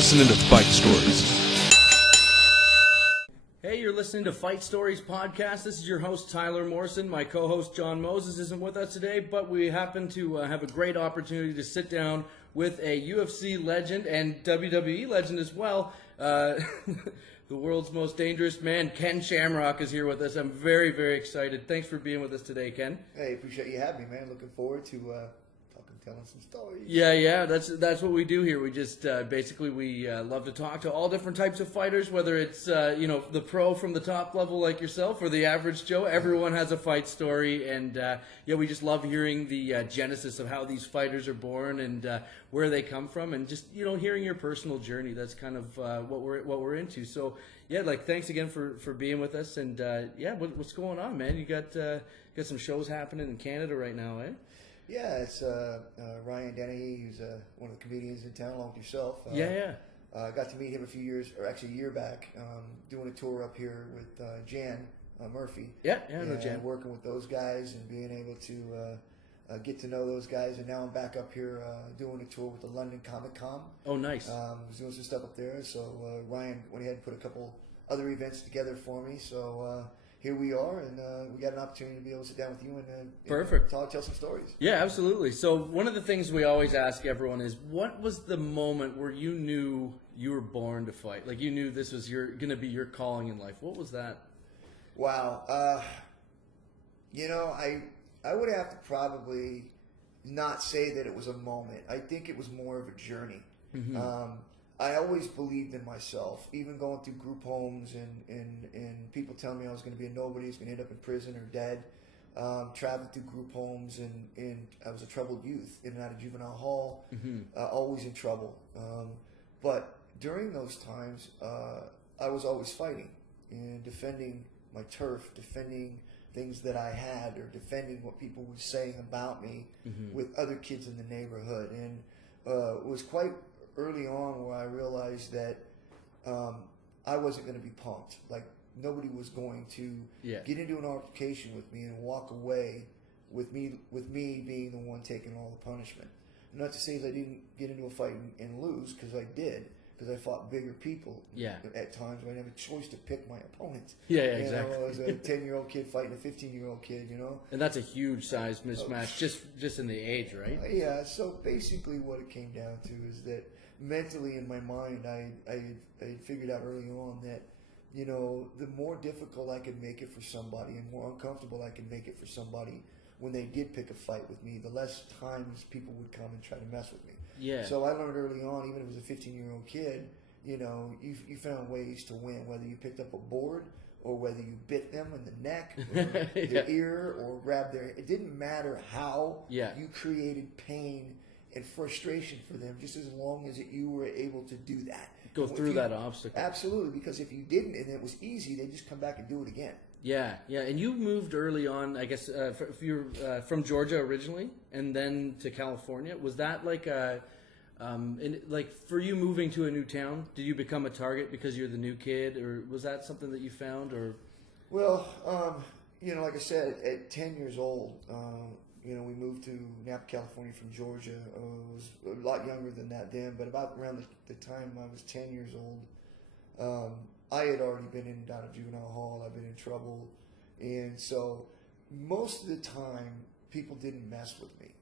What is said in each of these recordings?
listening to Fight Stories. Hey, you're listening to Fight Stories Podcast. This is your host, Tyler Morrison. My co-host, John Moses, isn't with us today, but we happen to have a great opportunity to sit down with a UFC legend and WWE legend as well. The world's most dangerous man, Ken Shamrock, is here with us. I'm very, very excited. Thanks for being with us today, Ken. Hey, appreciate you having me, man. Looking forward to telling some stories. Yeah, that's what we do here. We just basically love to talk to all different types of fighters, whether it's the pro from the top level like yourself or the average Joe. Everyone has a fight story, and we just love hearing the genesis of how these fighters are born and where they come from, and just hearing your personal journey. That's kind of what we're into. So thanks again for being with us, and what's going on, man? You got some shows happening in Canada right now, eh? Yeah, it's Ryan Dennehy, who's one of the comedians in town, along with yourself. I got to meet him a year back, doing a tour up here with Jan Murphy. I know Jan. Working with those guys and being able to get to know those guys. And now I'm back up here doing a tour with the London Comic Con. Oh, nice. I was doing some stuff up there. So Ryan went ahead and put a couple other events together for me. So here we are, and we got an opportunity to be able to sit down with you and Perfect. Tell some stories. Yeah, absolutely. So one of the things we always ask everyone is, what was the moment where you knew you were born to fight? Like you knew this was going to be your calling in life. What was that? Wow. I would have to probably not say that it was a moment. I think it was more of a journey. Mm-hmm. I always believed in myself, even going through group homes and people telling me I was going to be a nobody, I was going to end up in prison or dead. Traveling through group homes, and I was a troubled youth, in and out of juvenile hall, always in trouble. But during those times, I was always fighting and defending my turf, defending things that I had, or defending what people were saying about me with other kids in the neighborhood. And it was quite early on where I realized that I wasn't going to be punked. Like, nobody was going to get into an altercation with me and walk away with me being the one taking all the punishment. Not to say that I didn't get into a fight and lose, because I did, because I fought bigger people at times when I had a choice to pick my opponent. Exactly. I was a 10-year-old kid fighting a 15-year-old kid, And that's a huge size mismatch, just in the age, right? Yeah, so basically what it came down to is that mentally in my mind, I figured out early on that, the more difficult I could make it for somebody and more uncomfortable I could make it for somebody when they did pick a fight with me, the less times people would come and try to mess with me. Yeah. So I learned early on, even if it was a 15-year-old kid, you found ways to win, whether you picked up a board or whether you bit them in the neck or their ear or grabbed their... It didn't matter how you created pain and frustration for them, just as long as you were able to do that. Go through that obstacle. Absolutely, because if you didn't and it was easy, they'd just come back and do it again. Yeah, and you moved early on, I guess, if you're from Georgia originally and then to California. Was that like for you moving to a new town, did you become a target because you're the new kid, or was that something that you found? Or Well, like I said, at 10 years old, we moved to Napa, California from Georgia. I was a lot younger than that then, but about around the time I was 10 years old, I had already been in and out of juvenile hall. I've been in trouble. And so most of the time, people didn't mess with me.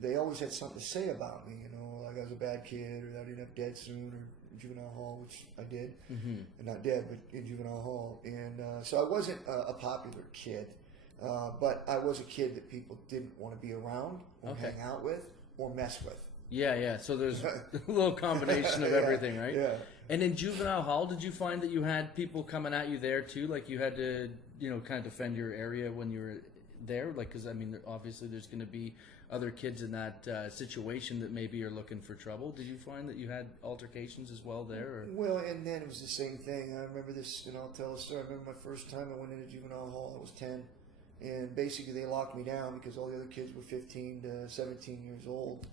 They always had something to say about me, like I was a bad kid, or that I'd end up dead soon, or juvenile hall, which I did. And not dead, but in juvenile hall. And so I wasn't a popular kid. But I was a kid that people didn't want to be around or hang out with or mess with. Yeah. So there's a little combination of everything, right? Yeah. And in juvenile hall, did you find that you had people coming at you there too? Like you had to, kind of defend your area when you were there? Like, because obviously there's going to be other kids in that situation that maybe are looking for trouble. Did you find that you had altercations as well there? Or? Well, and then it was the same thing. I remember this, and I'll tell a story. I remember my first time I went into juvenile hall. I was 10. And basically they locked me down because all the other kids were 15 to 17 years old,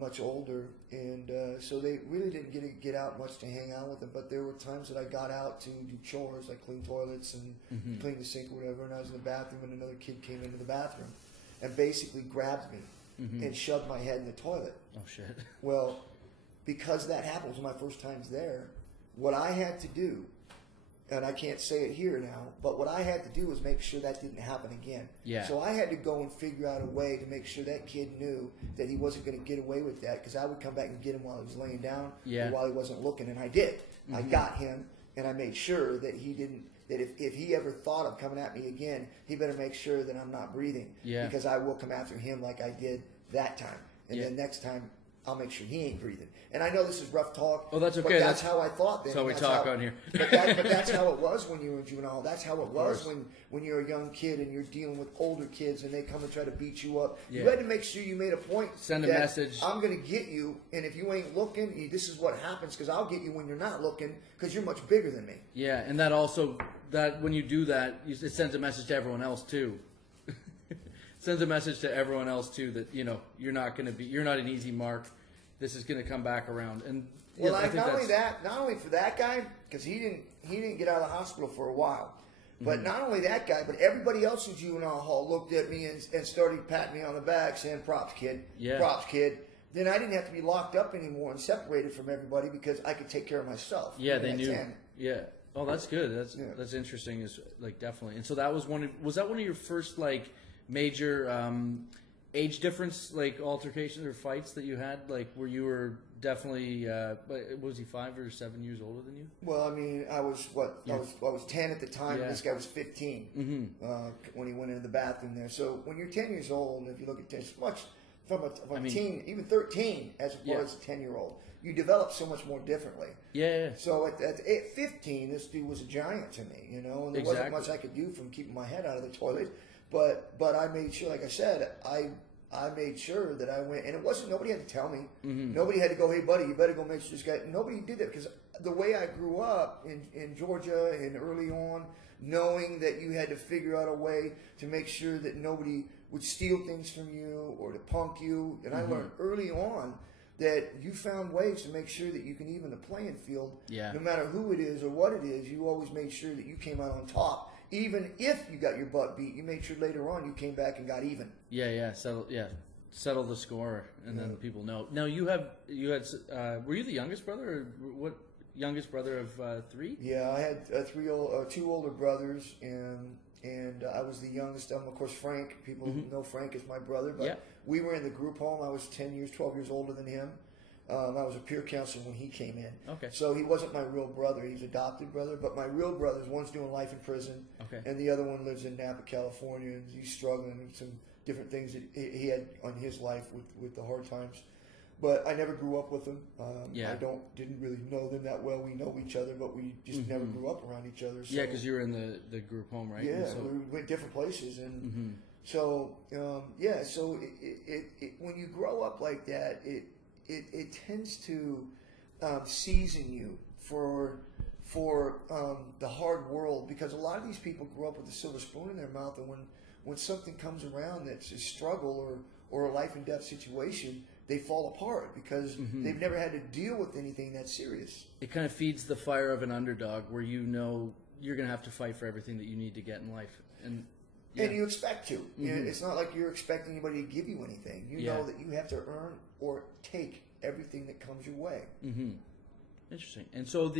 much older. And so they really didn't get out much to hang out with them. But there were times that I got out to do chores, like clean toilets and clean the sink or whatever. And I was in the bathroom and another kid came into the bathroom and basically grabbed me and shoved my head in the toilet. Oh, shit. Well, because that happened, it was my first times there, what I had to do, and I can't say it here now, but what I had to do was make sure that didn't happen again. Yeah. So I had to go and figure out a way to make sure that kid knew that he wasn't going to get away with that, because I would come back and get him while he was laying down or while he wasn't looking, and I did. I got him, and I made sure that he didn't, that if he ever thought of coming at me again, he better make sure that I'm not breathing, because I will come after him like I did that time. And then next time, I'll make sure he ain't breathing. And I know this is rough talk. Oh, that's okay. But that's how I thought then. That's how we talk on here. but that's how it was when you were in juvenile. That's how it was when you're a young kid and you're dealing with older kids and they come and try to beat you up. You had to make sure you made a point. Send a message. I'm going to get you, and if you ain't looking, this is what happens, because I'll get you when you're not looking, because you're much bigger than me. Yeah, and that also, that when you do that, it sends a message to everyone else too. Sends a message to everyone else too that, you know, you're not an easy mark. This is going to come back around. And well, not only for that guy, because he didn't get out of the hospital for a while, but not only that guy, but everybody else in juvenile hall looked at me and started patting me on the back, saying, "Props, kid. Props, kid." Then I didn't have to be locked up anymore and separated from everybody because I could take care of myself. Yeah, they knew. Yeah. Oh, that's good. That's interesting. Is like definitely. And so that was was that one of your first like major age difference, like altercations or fights that you had, like where you were definitely was he 5 or 7 years older than you? Well, I mean, I was 10 at the time, and this guy was 15 when he went into the bathroom there. So when you're 10 years old, and if you look at this much from a teen, even 13 as far as a 10-year-old, you develop so much more differently. Yeah. So at 15, this dude was a giant to me, you know, and there wasn't much I could do from keeping my head out of the toilet. But I made sure, like I said, I made sure that I went, and it wasn't, nobody had to tell me. Nobody had to go, "Hey, buddy, you better go make sure this guy," nobody did that, because the way I grew up in Georgia and early on, knowing that you had to figure out a way to make sure that nobody would steal things from you or to punk you, and I learned early on that you found ways to make sure that you can even the playing field, no matter who it is or what it is, you always made sure that you came out on top. Even if you got your butt beat, you made sure later on you came back and got even. Settle the score, and then people know. Now you had were you the youngest brother, or what? Youngest brother of 3? Yeah, I had 2 older brothers, and I was the youngest of them. Of course, Frank. People know Frank as my brother, but we were in the group home. I was 12 years older than him. I was a peer counselor when he came in. Okay. So he wasn't my real brother. He's adopted brother. But my real brothers, one's doing life in prison, and the other one lives in Napa, California, and he's struggling with some different things that he had on his life with the hard times. But I never grew up with them. Didn't really know them that well. We know each other, but we just never grew up around each other. So. Yeah, because you were in the group home, right? Yeah, so we went different places, and so So when you grow up like that, it tends to season you for the hard world, because a lot of these people grow up with a silver spoon in their mouth, and when something comes around that's a struggle or a life and death situation, they fall apart because they've never had to deal with anything that serious. It kind of feeds the fire of an underdog, where you know you're going to have to fight for everything that you need to get in life, and you expect to. You know, it's not like you're expecting anybody to give you anything. You know that you have to earn or take everything that comes your way. Interesting. And so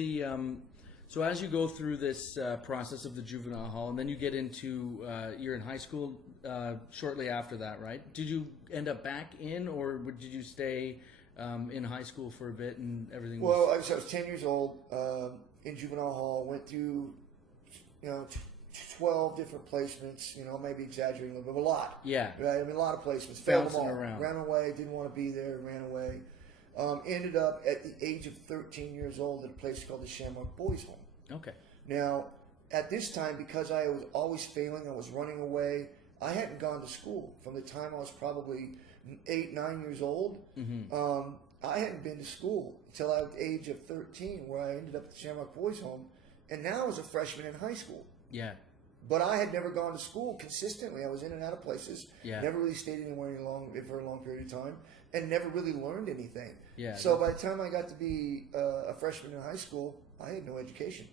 so as you go through this process of the juvenile hall, and then you get into you're in high school shortly after that, right? Did you end up back in, or did you stay in high school for a bit and everything? Well, I was 10 years old in juvenile hall. Went through 12 different placements, maybe exaggerating a little bit, but a lot. Yeah. Right? I mean, a lot of placements. Failed them all. Around. Ran away, didn't want to be there, ran away. Ended up at the age of 13 years old at a place called the Shamrock Boys Home. Okay. Now, at this time, because I was always failing, I was running away, I hadn't gone to school. From the time I was probably 8, 9 years old, I hadn't been to school until I was the age of 13, where I ended up at the Shamrock Boys Home, and now I was a freshman in high school. Yeah. But I had never gone to school consistently. I was in and out of places. Yeah. Never really stayed anywhere for a long period of time, and never really learned anything. Yeah. So by the time I got to be a freshman in high school, I had no education.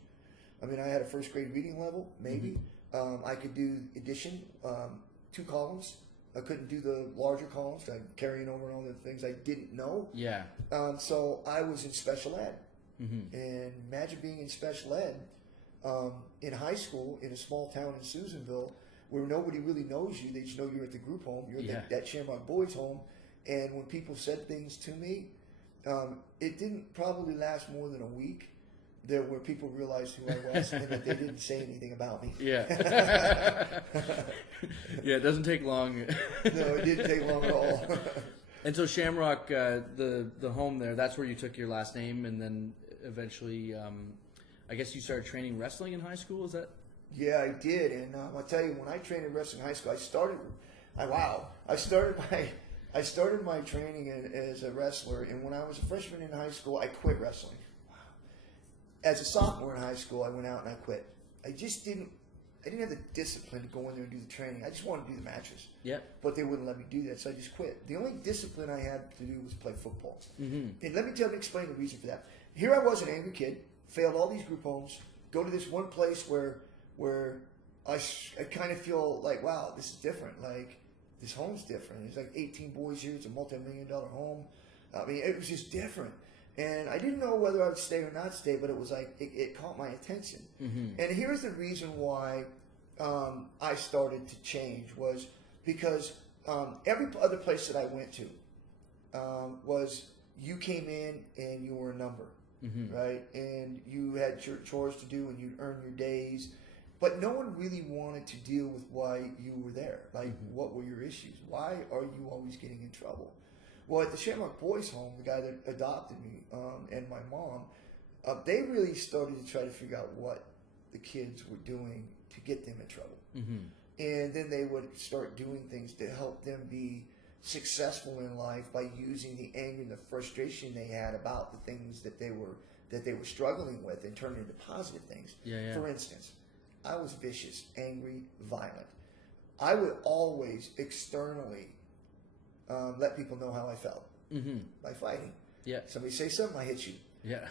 I mean, I had a first grade reading level, maybe. I could do addition, 2 columns, I couldn't do the larger columns. I'm carrying over all the things I didn't know. Yeah. So I was in special ed. And imagine being in special ed in high school in a small town in Susanville where nobody really knows you. They just know you're at the group home. You're at that Shamrock boys home. And when people said things to me, it didn't probably last more than a week where people realized who I was and that they didn't say anything about me. Yeah. Yeah, it doesn't take long. No, it didn't take long at all. And so Shamrock, the home there, that's where you took your last name, and then eventually, I guess you started training wrestling in high school. Is that? Yeah, I did, and I'll tell you, when I trained in wrestling in high school, I started my training as a wrestler, and when I was a freshman in high school, I quit wrestling. Wow. As a sophomore in high school, I went out and I quit. I didn't have the discipline to go in there and do the training. I just wanted to do the matches. Yeah. But they wouldn't let me do that, so I just quit. The only discipline I had to do was play football. Mm-hmm. And let me explain the reason for that. Here I was, an angry kid, failed all these group homes, go to this one place where I kind of feel like, wow, this is different. Like, this home's different. There's like 18 boys here. It's a multi-million-dollar home. I mean, it was just different. And I didn't know whether I would stay or not stay, but it was like, it caught my attention. Mm-hmm. And here's the reason why I started to change was because every other place that I went to was you came in and you were a number, right? And you had chores to do and you'd earn your days. But no one really wanted to deal with why you were there. Like, what were your issues? Why are you always getting in trouble? Well, at the Shamrock Boys Home, the guy that adopted me and my mom, they really started to try to figure out what the kids were doing to get them in trouble. Mm-hmm. And then they would start doing things to help them be successful in life by using the anger and the frustration they had about the things that they were struggling with and turn it into positive things. Yeah. For instance, I was vicious, angry, violent. I would always externally let people know how I felt by fighting. Yeah. Somebody say something, I hit you. Yeah.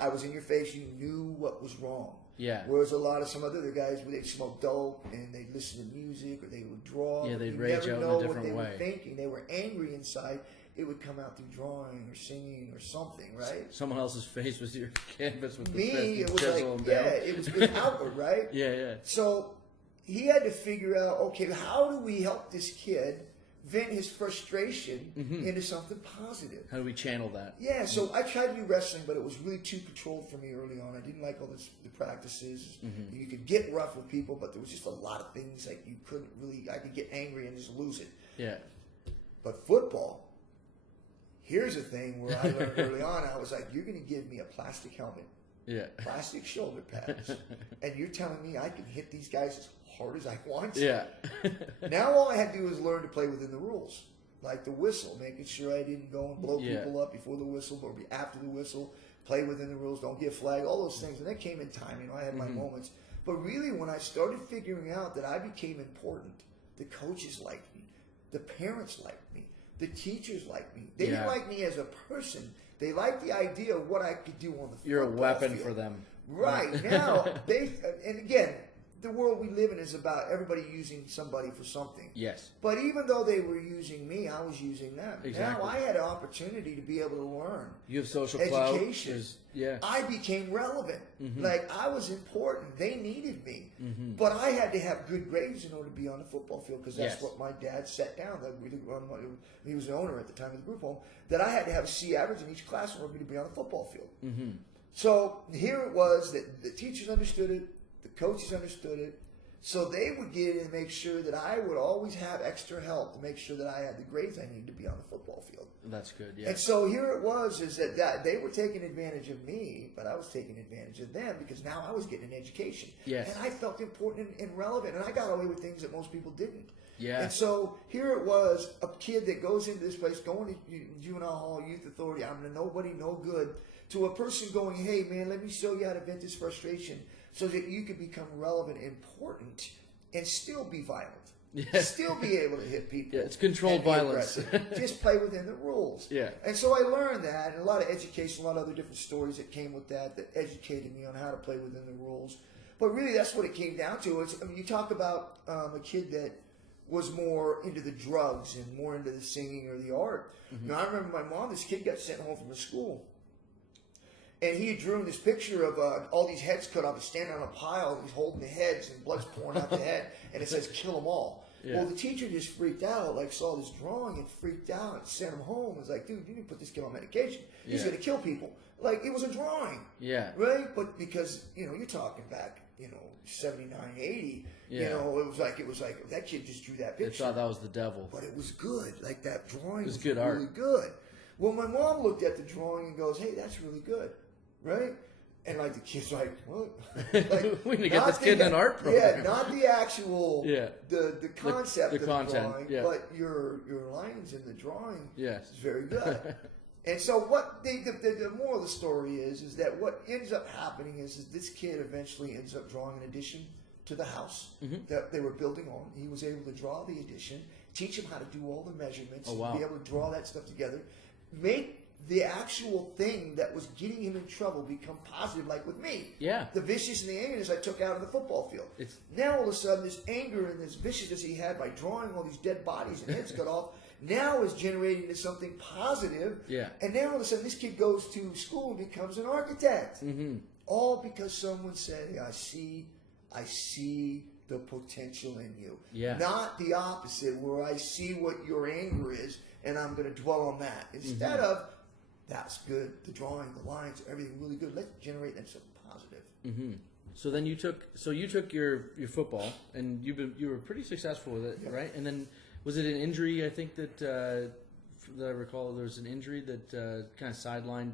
I was in your face. You knew what was wrong. Yeah. Whereas some other guys, they'd smoke dope and they'd listen to music or they would draw. Yeah, they'd rage out in a different way. You never know what they were thinking. They were angry inside. It would come out through drawing or singing or something, right? Someone else's face was your canvas with the Me, it was like, it was outward, right? Yeah. So he had to figure out, okay, how do we help this kid vent his frustration into something positive? How do we channel that? Yeah, so I tried to do wrestling, but it was really too controlled for me early on. I didn't like all the practices. You could get rough with people, but there was just a lot of things like you couldn't really, I could get angry and just lose it. Yeah. But football, here's a thing where I learned early on, I was like, you're going to give me a plastic helmet, plastic shoulder pads, and you're telling me I can hit these guys as hard as I want? Yeah. Now all I had to do was learn to play within the rules, like the whistle, making sure I didn't go and blow people up before the whistle or be after the whistle, play within the rules, don't get flagged, all those things. And that came in time. I had my moments. But really, when I started figuring out that I became important, the coaches liked me, the parents liked me, the teachers liked me. They didn't like me as a person. They liked the idea of what I could do on the field. You're a weapon for them. Right. Now, and again, the world we live in is about everybody using somebody for something. Yes. But even though they were using me, I was using them. Exactly. Now I had an opportunity to be able to learn. You have social education. Clout. I became relevant. Like, I was important. They needed me. But I had to have good grades in order to be on the football field because that's what my dad set down. He was the owner at the time of the group home. That I had to have a C average in each class in order to be on the football field. So here it was that the teachers understood it. The coaches understood it, so they would get in and make sure that I would always have extra help to make sure that I had the grades I needed to be on the football field. That's good, yeah. And so here it was, is that they were taking advantage of me, but I was taking advantage of them because now I was getting an education. Yes. And I felt important and relevant, and I got away with things that most people didn't. Yeah. And so here it was, a kid that goes into this place, going to juvenile hall, youth authority, I'm a nobody, no good, to a person going, hey, man, let me show you how to vent this frustration, so that you could become relevant and important and still be violent. Yeah. Still be able to hit people. Yeah, it's controlled violence. Just play within the rules. Yeah. And so I learned that, and a lot of education, a lot of other different stories that came with that educated me on how to play within the rules. But really, that's what it came down to. You talk about a kid that was more into the drugs and more into the singing or the art. Now, I remember my mom, this kid got sent home from the school. And he had drawn this picture of all these heads cut off and standing on a pile, and he's holding the heads, and blood's pouring out the head, and it says, kill them all. Yeah. Well, the teacher just freaked out, like saw this drawing and freaked out and sent him home. It's like, dude, you need to put this kid on medication. He's going to kill people. Like, it was a drawing. Yeah. Right? But because, you're talking back, 79, 80, it was like, that kid just drew that picture. They thought that was the devil. But it was good. Like, that drawing was good really art. good. Well, my mom looked at the drawing and goes, hey, that's really good. Right? And like the kid's like, what? Like, we need to get this kid in an art program. Yeah, not the actual, the concept the of content, the drawing, but your lines in the drawing is very good. And so what the moral of the story is that what ends up happening is this kid eventually ends up drawing an addition to the house that they were building on. He was able to draw the addition, teach him how to do all the measurements, be able to draw that stuff together, make the actual thing that was getting him in trouble become positive, like with me. Yeah. The viciousness and the angerness I took out of the football field. Now all of a sudden this anger and this viciousness he had by drawing all these dead bodies and heads cut off now is generating into something positive. Yeah. And now all of a sudden this kid goes to school and becomes an architect. All because someone said, hey, I see the potential in you. Yeah. Not the opposite, where I see what your anger is and I'm going to dwell on that. Instead of, that's good, the drawing, the lines, everything really good. Let's generate that something positive. So then you took your football, and you were pretty successful with it, right? And then was it an injury? I think that I recall there was an injury that kind of sidelined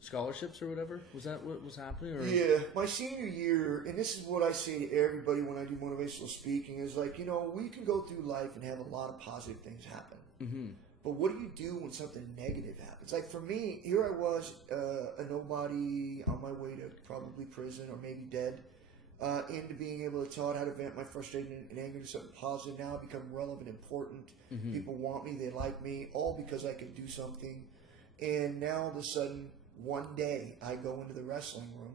scholarships or whatever. Was that what was happening? Or? Yeah, my senior year, and this is what I say to everybody when I do motivational speaking, is like, we can go through life and have a lot of positive things happen. But what do you do when something negative happens? Like for me, here I was, a nobody on my way to probably prison or maybe dead, into being able to taught how to vent my frustration and anger to something positive. Now I become relevant, important. People want me, they like me, all because I can do something. And now all of a sudden, one day, I go into the wrestling room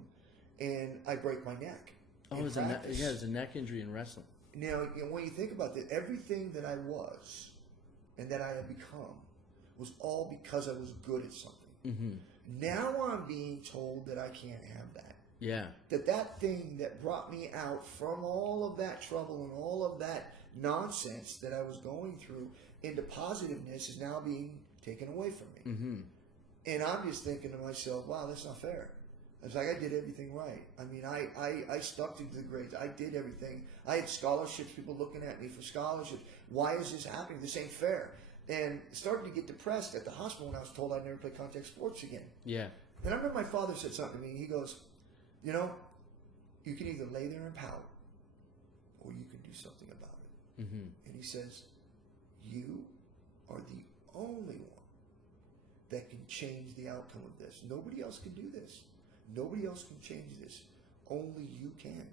and I break my neck. Oh, it was a neck injury in wrestling. Now, when you think about that, everything that I was and that I have become was all because I was good at something. Now I'm being told that I can't have that. Yeah. That thing that brought me out from all of that trouble and all of that nonsense that I was going through into positiveness is now being taken away from me. And I'm just thinking to myself, wow, that's not fair. It's like I did everything right. I mean, I stuck to the grades. I did everything. I had scholarships, people looking at me for scholarships. Why is this happening? This ain't fair. And started to get depressed at the hospital when I was told I'd never play contact sports again. Yeah. And I remember my father said something to me. He goes, you can either lay there and pout or you can do something about it. And he says, you are the only one that can change the outcome of this. Nobody else can do this. Nobody else can change this. Only you can.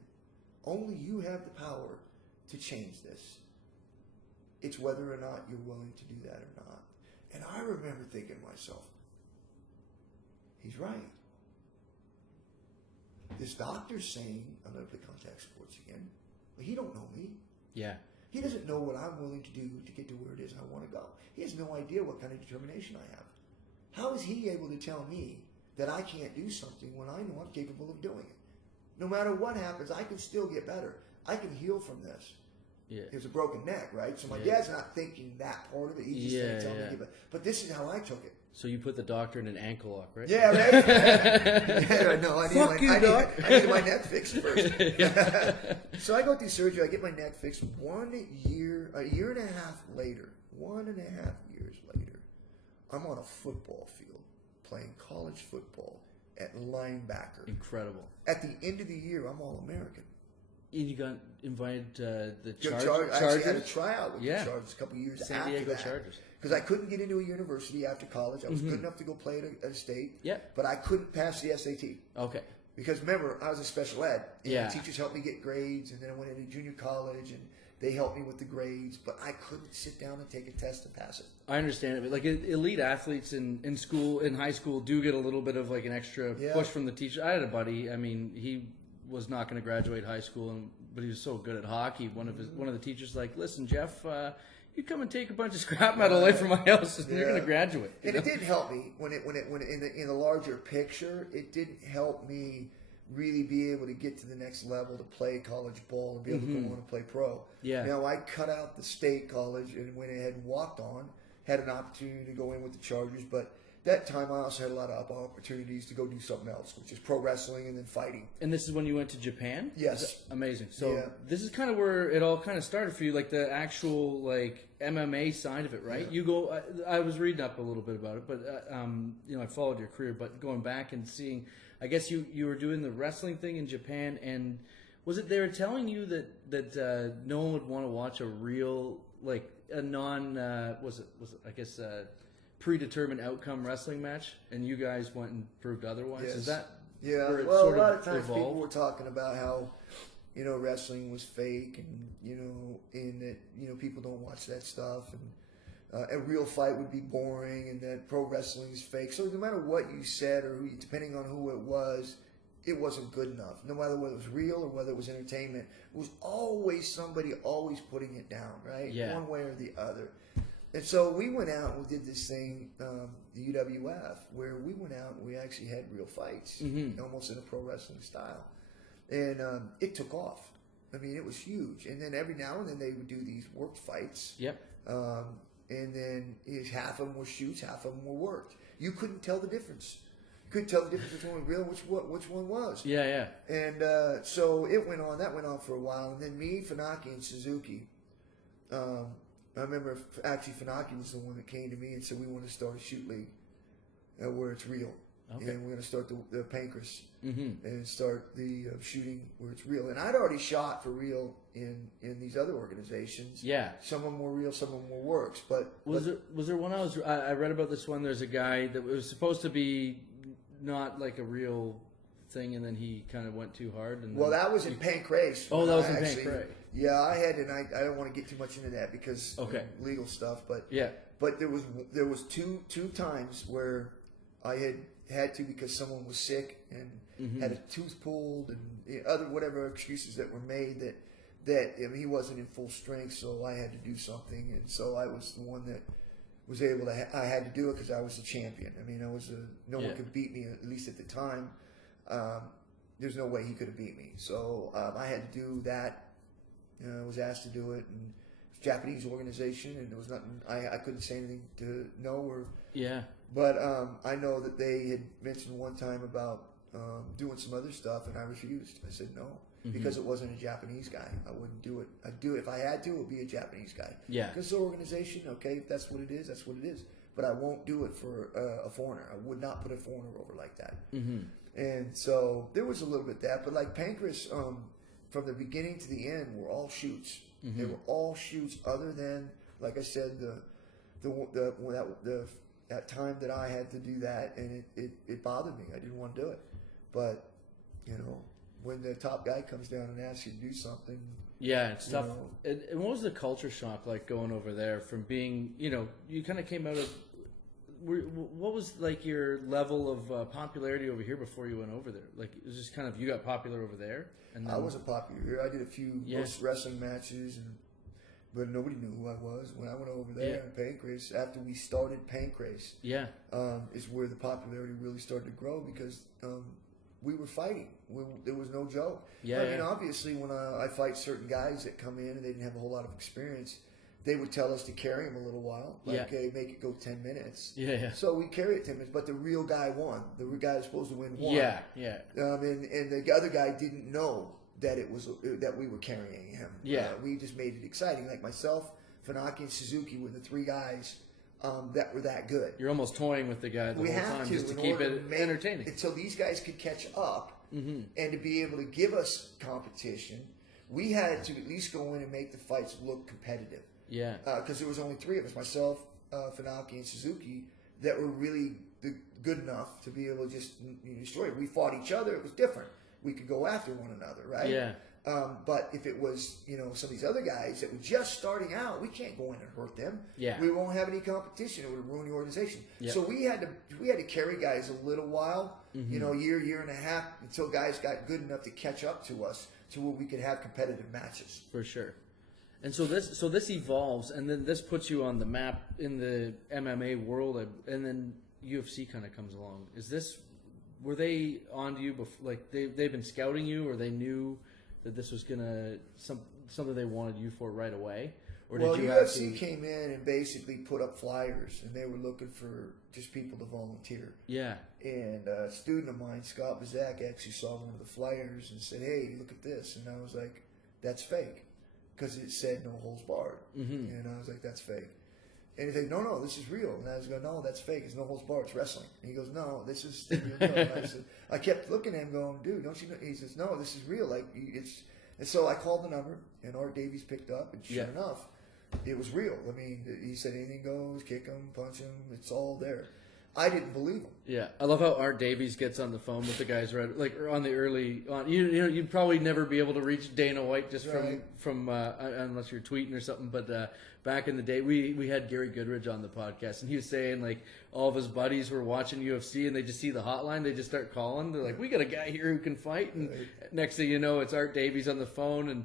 Only you have the power to change this. It's whether or not you're willing to do that or not. And I remember thinking to myself, he's right. This doctor's saying I'm going to play contact sports again, but he don't know me. Yeah. He doesn't know what I'm willing to do to get to where it is I want to go. He has no idea what kind of determination I have. How is he able to tell me that I can't do something when I know I'm capable of doing it? No matter what happens, I can still get better. I can heal from this. Yeah. It was a broken neck, right? So my dad's not thinking that part of it. He's just telling me, but this is how I took it. So you put the doctor in an ankle lock, right? Yeah, right? No, I needed my neck fixed first. So I go through surgery. I get my neck fixed. A year and a half later, 1.5 years later, I'm on a football field playing college football at linebacker. Incredible. At the end of the year, I'm All-American. And you got invited to the Chargers? I actually had a tryout with the Chargers a couple years San after Diego that. Chargers. Because I couldn't get into a university after college. I was good enough to go play at a state, but I couldn't pass the SAT. Okay. Because remember, I was a special ed. And the teachers helped me get grades, and then I went into junior college, and they helped me with the grades, but I couldn't sit down and take a test to pass it. I understand it. But like elite athletes in school, in high school, do get a little bit of like an extra push from the teacher. I had a buddy. I mean, he was not going to graduate high school and but he was so good at hockey. One of the teachers like, listen, Jeff, you come and take a bunch of scrap metal away from my house, and you're going to graduate. And it didn't help me when in the larger picture. It didn't help me really be able to get to the next level to play college ball and be able to go on and play pro. Yeah. Now, I cut out the state college and went ahead and walked on, had an opportunity to go in with the Chargers, but that time I also had a lot of opportunities to go do something else, which is pro wrestling and then fighting. And this is when you went to Japan? Yes. Amazing. So this is kind of where it all kind of started for you, like the actual like MMA side of it, right? Yeah. You go. I was reading up a little bit about it, but I followed your career. But going back and seeing, I guess you were doing the wrestling thing in Japan, and was it they were telling you that no one would want to watch a real like a non was it I guess predetermined outcome wrestling match, and you guys went and proved otherwise? Yes. Is that well, a lot of times people were talking about how wrestling was fake, and that people don't watch that stuff, and a real fight would be boring, and that pro wrestling is fake. So no matter what you said, or depending on who it wasn't good enough. No matter whether it was real or whether it was entertainment, it was always somebody always putting it down, right? Yeah. One way or the other. And so we went out and we did this thing, the UWF, where we went out and we actually had real fights, almost in a pro wrestling style. And it took off. I mean, it was huge. And then every now and then they would do these worked fights. Yep. And then half of them were shoots, half of them were worked. You couldn't tell the difference. You couldn't tell the difference between real and which one was. Yeah. And so it went on. That went on for a while. And then me, Funaki, and Suzuki. I remember actually Funaki was the one that came to me and said, we want to start a shoot league where it's real. Okay. And we're going to start the pancreas and start the shooting where it's real. And I'd already shot for real in these other organizations. Yeah. Some of them were real, some of them were works. But was there one I read about this one? There's a guy that was supposed to be not like a real thing, and then he kind of went too hard. And that was in Pancrase. Oh, that was in Pancrase. Yeah, I had, and I don't want to get too much into that because legal stuff. But but there was two times where I had to because someone was sick and had a tooth pulled and other whatever excuses that were made that he wasn't in full strength, so I had to do something, and so I was the one that was able to. I had to do it because I was the champion. I mean, no one could beat me, at least at the time. There's no way he could have beat me, so I had to do that. I was asked to do it, and it's a Japanese organization, and there was nothing. I couldn't say anything to no or But I know that they had mentioned one time about doing some other stuff, and I refused. I said no because it wasn't a Japanese guy. I wouldn't do it. I'd do it if I had to. It would be a Japanese guy. Yeah. Because the organization, okay, if that's what it is, that's what it is. But I won't do it for a foreigner. I would not put a foreigner over like that. And so there was a little bit of that, but like Pancreas, from the beginning to the end, were all shoots. They were all shoots, other than, like I said, that time that I had to do that, and it bothered me. I didn't want to do it, but when the top guy comes down and asks you to do something, it's tough. And what was the culture shock like going over there from being, you kind of came out of. What was like your level of popularity over here before you went over there? Like it was just kind of you got popular over there. And then... I wasn't popular here. I did a few wrestling matches, but nobody knew who I was when I went over there in Pancrase. After we started Pancrase, is where the popularity really started to grow because we were fighting. There was no joke. I mean, obviously, when I fight certain guys that come in and they didn't have a whole lot of experience. They would tell us to carry him a little while, like hey, make it go 10 minutes. So we carry it 10 minutes, but the real guy won. The real guy was supposed to win won. And the other guy didn't know that it was that we were carrying him. We just made it exciting. Like myself, Funaki, and Suzuki were the three guys that were that good. You're almost toying with the guy the whole time just to keep it entertaining until these guys could catch up and to be able to give us competition. We had to at least go in and make the fights look competitive. Because there was only three of us, myself, Funaki, and Suzuki, that were really good enough to be able to just destroy it. We fought each other. It was different. We could go after one another, right? But if it was, some of these other guys that were just starting out, we can't go in and hurt them. We won't have any competition. It would ruin the organization. So we had to carry guys a little while, year and a half, until guys got good enough to catch up to us. to where we could have competitive matches. For sure. And so this evolves, and then this puts you on the map in the MMA world, and then UFC kind of comes along. Were they on to you before? Like they've been scouting you, or they knew that this was gonna something they wanted you for right away? Or Well, did you UFC came in and basically put up flyers, and they were looking for just people to volunteer. Yeah. And a student of mine, Scott Bazak, actually saw one of the flyers and said, "Hey, look at this." And I was like, "That's fake," because it said "no holds barred." Mm-hmm. And I was like, "That's fake." And he's like, "No, this is real." And I was going, "No, that's fake. It's no holds barred. It's wrestling." And he goes, "No, this is real." And I kept looking at him, going, "Dude, don't you know?" He says, "No, this is real. Like it's." And so I called the number, and Art Davies picked up, and sure enough, it was real. I mean, he said anything goes, kick him, punch him, it's all there. I didn't believe him. Yeah, I love how Art Davies gets on the phone with the guys right, like on the early on. You know, you'd probably never be able to reach Dana White just from unless you're tweeting or something. But back in the day, we had Gary Goodridge on the podcast, and he was saying like all of his buddies were watching UFC, and they just see the hotline, they just start calling. They're like, "We got a guy here who can fight," and next thing you know, it's Art Davies on the phone, and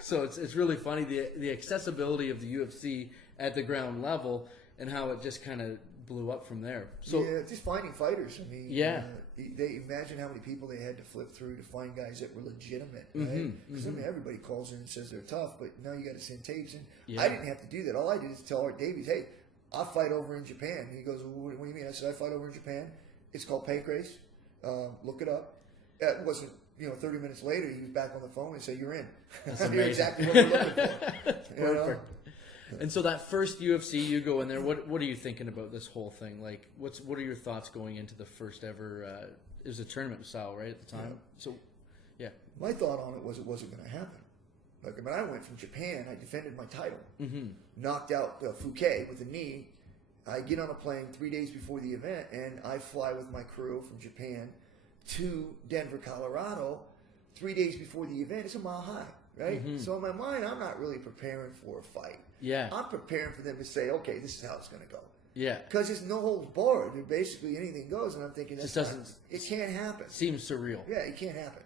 so it's really funny the accessibility of the UFC at the ground level and how it just kind of blew up from there. So yeah, just finding fighters. I mean, they imagine how many people they had to flip through to find guys that were legitimate, right? Because I mean, everybody calls in and says they're tough, but now you got to send tapes in. Yeah. I didn't have to do that. All I did is tell Art Davies, "Hey, I'll fight over in Japan." And he goes, "Well, what do you mean?" I said, "I fight over in Japan. It's called Pancrase. Look it up." It wasn't. 30 minutes later, he was back on the phone and said, "You're in." You're exactly what we're looking for. Perfect. And so that first UFC, you go in there. What are you thinking about this whole thing? Like, what are your thoughts going into the first ever? It was a tournament style, right, at the time. Yeah. So, yeah. My thought on it was it wasn't going to happen. Like, I mean, I went from Japan. I defended my title, knocked out Fouquet with a knee. I get on a plane 3 days before the event, and I fly with my crew from Japan to Denver, Colorado. 3 days before the event, it's a mile high, right? So in my mind, I'm not really preparing for a fight. Yeah. I'm preparing for them to say, "Okay, this is how it's going to go." Yeah. Because it's no holds barred. Basically, anything goes, and I'm thinking it can't happen. Seems surreal. Yeah, it can't happen.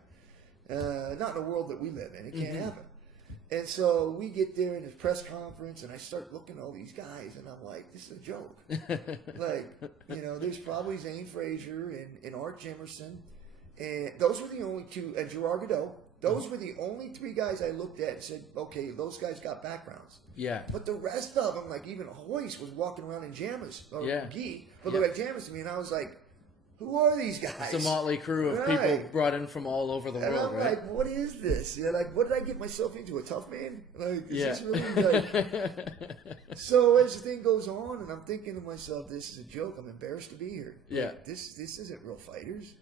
Not in the world that we live in. It can't happen. And so we get there in this press conference, and I start looking at all these guys, and I'm like, "This is a joke." There's probably Zane Frazier and Art Jimerson, and those were the only two, and Gerard Godot. Those were the only three guys I looked at and said, "Okay, those guys got backgrounds." Yeah. But the rest of them, like even Hoist was walking around in jammies, or gi, but looked like jammies to me, and I was like, "Who are these guys?" It's a motley crew of people brought in from all over the and world, I'm right? like, "What is this? Like, what did I get myself into? A tough man? Like, is this really like?" So as the thing goes on, and I'm thinking to myself, "This is a joke. I'm embarrassed to be here. Like, this isn't real fighters."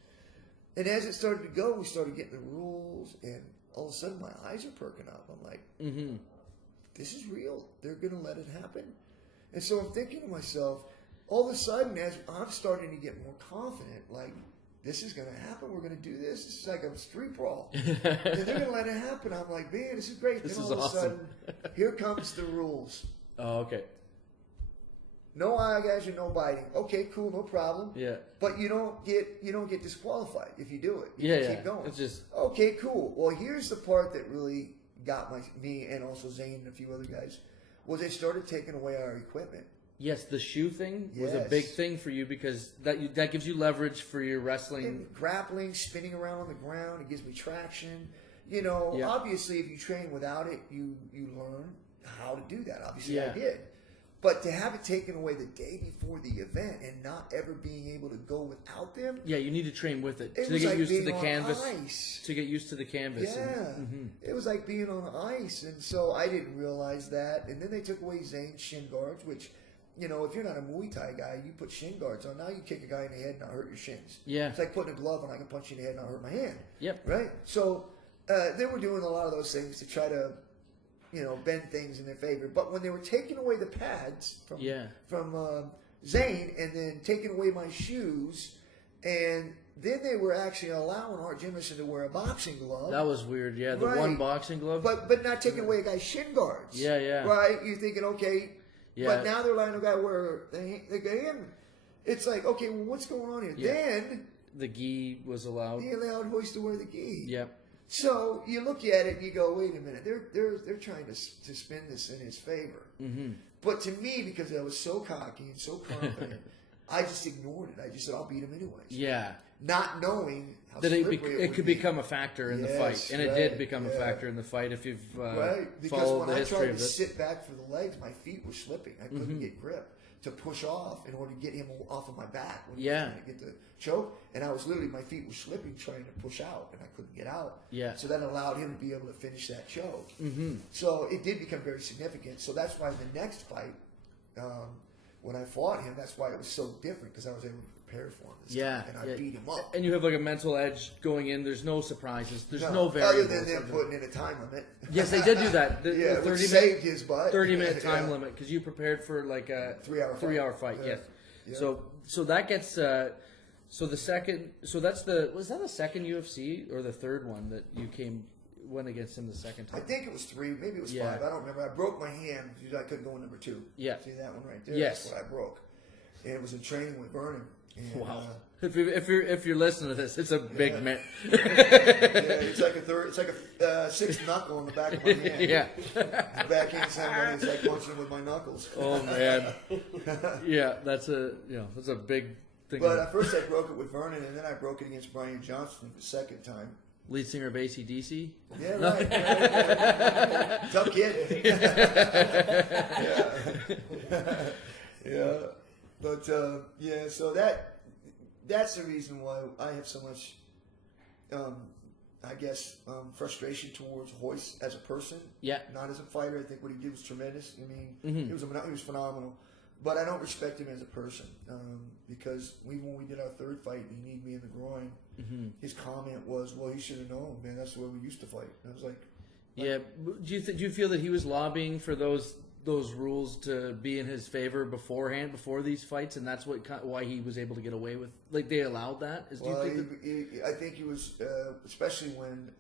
And as it started to go, we started getting the rules, and all of a sudden my eyes are perking up. I'm like, "This is real. They're going to let it happen." And so I'm thinking to myself, all of a sudden, as I'm starting to get more confident, like, this is going to happen. We're going to do this. This is like a street brawl. And they're going to let it happen. I'm like, "Man, this is great." This then is all of a awesome. sudden, here comes the rules. Oh, okay. No eye gash and no biting. Okay, cool, no problem. Yeah. But you don't get disqualified if you do it. You keep going. It's just okay, cool. Well, here's the part that really got me and also Zane and a few other guys was they started taking away our equipment. Yes, the shoe thing was a big thing for you because that gives you leverage for your wrestling. And grappling, spinning around on the ground, it gives me traction. Obviously, if you train without it, you learn how to do that. Obviously, I did. But to have it taken away the day before the event and not ever being able to go without them. Yeah, you need to train with it to get like used to the on canvas. Ice. To get used to the canvas. Yeah. It was like being on ice. And so I didn't realize that. And then they took away Zane's shin guards, which, if you're not a Muay Thai guy, you put shin guards on. Now you kick a guy in the head and not hurt your shins. Yeah. It's like putting a glove on. I can punch you in the head and not hurt my hand. Yep. Right? So they were doing a lot of those things to try to bend things in their favor. But when they were taking away the pads from Zane and then taking away my shoes, and then they were actually allowing Art Jimerson to wear a boxing glove. That was weird, yeah. The one boxing glove. But not taking away a guy's shin guards. Yeah, yeah. Right? You're thinking, okay. Yeah. But now they're letting a guy wear the hand. It's like, okay, well, what's going on here? Yeah. Then the gi was allowed. they allowed Hoist to wear the gi. Yep. So you look at it and you go, wait a minute, they're trying to spin this in his favor. Mm-hmm. But to me, because I was so cocky and so confident, I just ignored it. I just said, I'll beat him anyways. Yeah. Not knowing how that slippery it could become a factor in the fight. And it did become a factor in the fight if you've Because followed the when I history tried of to it. sit back for the legs, my feet were slipping. I couldn't get grip to push off in order to get him off of my back when he was trying to get the choke. And I was literally, my feet were slipping trying to push out, and I couldn't get out. Yeah. So that allowed him to be able to finish that choke. Mm-hmm. So it did become very significant. So that's why the next fight, when I fought him, that's why it was so different, because I was able to prepare for him this time, and I beat him up. And you have like a mental edge going in. There's no surprises. There's no variables. Other than them putting in a time limit. Yes, they did do that. The 30 which saved his butt. 30-minute time limit, because you prepared for like a 3-hour fight. Yes. Yeah. So that gets so the second. So that's was that the second UFC or the third one that you went against him the second time? I think it was 3, maybe it was 5. I don't remember. I broke my hand because I couldn't go in number 2. Yeah. See that one right there? Yes. That's what I broke. And it was in training with Vernon. And, wow. If you're listening to this, it's a big man. It's like a sixth knuckle on the back of my hand. Yeah. The backhand somebody is like punching with my knuckles. Oh man. Yeah, that's a big thing. But at first I broke it with Vernon, and then I broke it against Brian Johnson the second time. Lead singer of AC/DC? Yeah, right. Tough kid. Yeah. But, so that's the reason why I have so much, frustration towards Hoist as a person. Yeah. Not as a fighter. I think what he did was tremendous. I mean, he was phenomenal. But I don't respect him as a person because when we did our third fight, and he kneed me in the groin. His comment was, "Well, you should have known, man. That's the way we used to fight." And I was like, "Yeah." Do you feel that he was lobbying for those rules to be in his favor before these fights, and that's why he was able to get away with? Like they allowed that? I think he was, especially when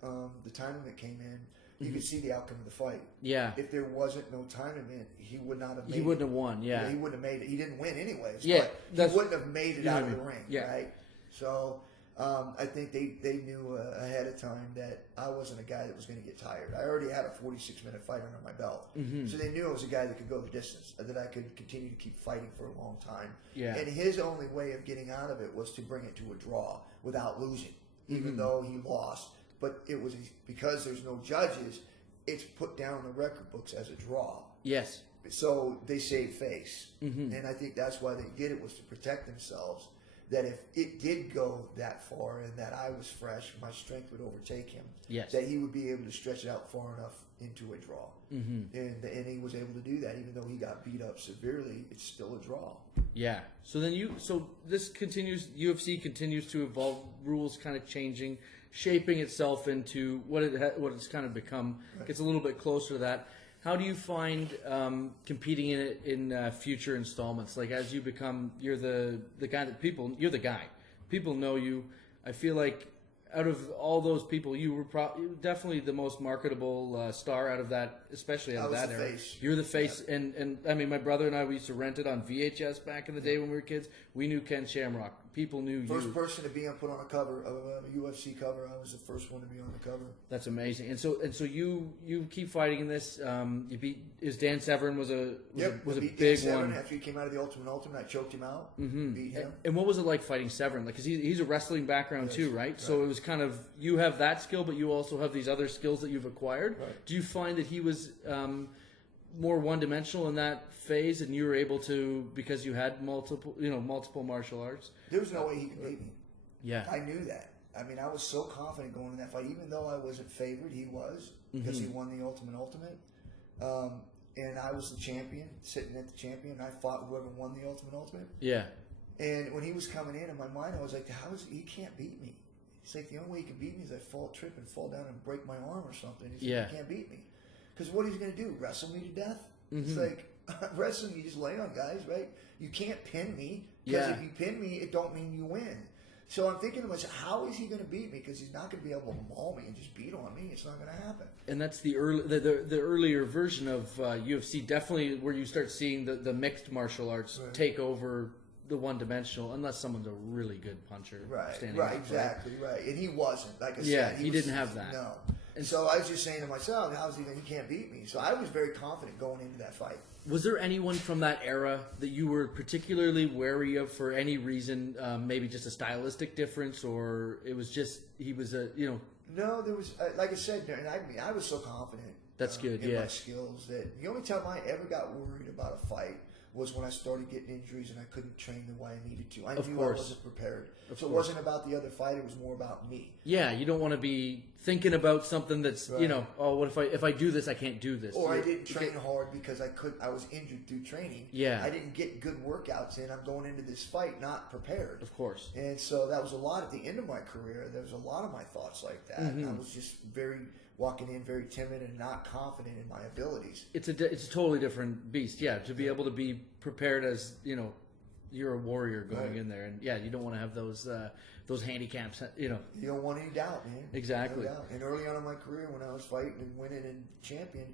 the time limit came in. You could see the outcome of the fight. Yeah. If there wasn't no time limit, he would not have made it. He wouldn't have won, yeah. He wouldn't have made it. He didn't win anyways. Yeah. But he wouldn't have made it out of the ring, right? So I think they knew ahead of time that I wasn't a guy that was going to get tired. I already had a 46-minute fight under my belt. So they knew I was a guy that could go the distance, that I could continue to keep fighting for a long time. Yeah. And his only way of getting out of it was to bring it to a draw without losing, even though he lost. But it was because there's no judges, it's put down in the record books as a draw. Yes. So they saved face. And I think that's why they did it, was to protect themselves, that if it did go that far and that I was fresh, my strength would overtake him. Yes. That he would be able to stretch it out far enough into a draw. And he was able to do that. Even though he got beat up severely, it's still a draw. Yeah. So this continues, UFC continues to evolve, rules kind of changing, shaping itself into what it's kind of become. Right. Gets a little bit closer to that. How do you find competing in it in future installments? Like as you become, you're the guy that you're the guy. People know you. I feel like out of all those people, you were definitely the most marketable star out of that, especially out of that era. Face. You're the face, yeah. and I mean, my brother and I, we used to rent it on VHS back in the day when we were kids. We knew Ken Shamrock. People knew you. First person to be put on a cover of a UFC cover. I was the first one to be on the cover. That's amazing. And so you keep fighting in this. You beat Dan Severn was a big Dan Severn. After he came out of the Ultimate, I choked him out. Beat him. And what was it like fighting Severn? Like, because he's a wrestling background too, right? So it was kind of, you have that skill, but you also have these other skills that you've acquired. Right. Do you find that he was more one-dimensional in that phase, and you were able to, because you had multiple martial arts? There was no way he could beat me. Yeah, I knew that. I mean, I was so confident going in that fight, even though I wasn't favored. He was, because he won the Ultimate, and I was the champion, sitting at the champion. And I fought whoever won the Ultimate. Yeah. And when he was coming in my mind, I was like, he can't beat me. He's like, the only way he can beat me is I trip and fall down and break my arm or something. He's like, he can't beat me. Because what he's going to do, wrestle me to death? It's like, wrestling, you just lay on guys, right? You can't pin me, because if you pin me, it don't mean you win. So I'm thinking to myself, how is he going to beat me? Because he's not going to be able to maul me and just beat on me. It's not going to happen. And that's the earlier version of UFC, definitely where you start seeing the mixed martial arts take over the one-dimensional unless someone's a really good puncher. Right, Standing right, up, exactly, right. And he wasn't. Like I Yeah, said, he didn't have that. No. And so I was just saying to myself, he can't beat me. So I was very confident going into that fight. Was there anyone from that era that you were particularly wary of for any reason? Maybe just a stylistic difference, or it was just he was a No, there was like I said, I was so confident. That's good. In Yeah. my skills that the only time I ever got worried about a fight was when I started getting injuries and I couldn't train the way I needed to. I knew I wasn't prepared. So it wasn't about the other fight, it was more about me. Yeah, you don't want to be thinking about something that's, Right. what if I do this, I can't do this. Or I didn't train hard because I was injured through training. Yeah. I didn't get good workouts in. I'm going into this fight not prepared. Of course. And so that was a lot at the end of my career. There was a lot of my thoughts like that. Mm-hmm. And I was just walking in very timid and not confident in my abilities. It's a totally different beast. Yeah, to be able to be prepared as, you're a warrior going in there. And, yeah, you don't want to have those handicaps, You don't want any doubt, man. Exactly. No doubt. And early on in my career when I was fighting and winning and champion,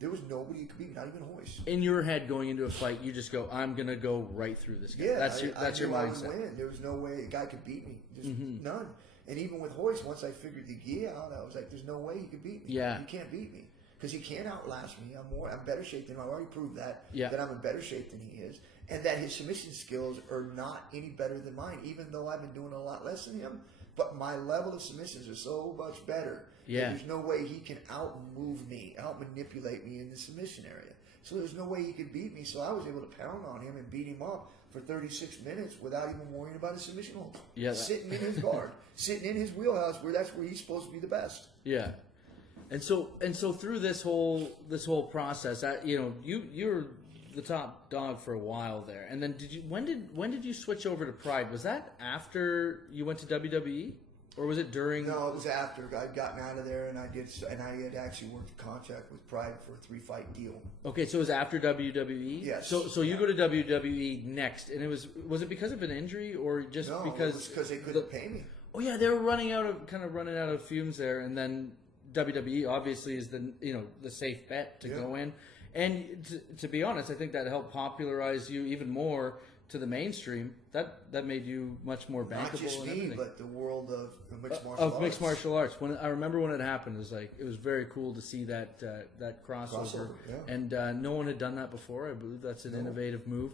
there was nobody who could beat me, not even Hoist. In your head going into a fight, you just go, I'm going to go right through this guy. Yeah, That's your I would mindset. win. There was no way a guy could beat me. Just Mm-hmm. none. And even with Hoist, once I figured the gi out, I was like, "There's no way he could beat me. Yeah. He can't beat me because he can't outlast me. I'm better shape than him. I've already proved that. Yeah. That I'm in better shape than he is, and that his submission skills are not any better than mine. Even though I've been doing a lot less than him, but my level of submissions are so much better. Yeah. That there's no way he can outmove me, outmanipulate me in the submission area. So there's no way he could beat me. So I was able to pound on him and beat him up for 36 minutes without even worrying about a submission hold. Yeah, Sitting in his guard, sitting in his wheelhouse, that's where he's supposed to be the best. Yeah, and so through this whole process, you're the top dog for a while there, and then when did you switch over to Pride? Was that after you went to WWE, or was it during? No, it was after I'd gotten out of there, and I had actually worked a contract with Pride for a 3-fight deal. Okay, so it was after WWE. Yes. So you go to WWE next, and was it because of an injury or just No, because it was because they couldn't pay me. Oh yeah, they were running out of fumes there, and then WWE obviously is the safe bet to go in. And to be honest, I think that helped popularize you even more to the mainstream. That made you much more bankable. Not just and me, everything. but the world of mixed martial arts. Of mixed martial arts. When I remember when it happened, it was very cool to see that crossover. Yeah. And no one had done that before. I believe that's an innovative move.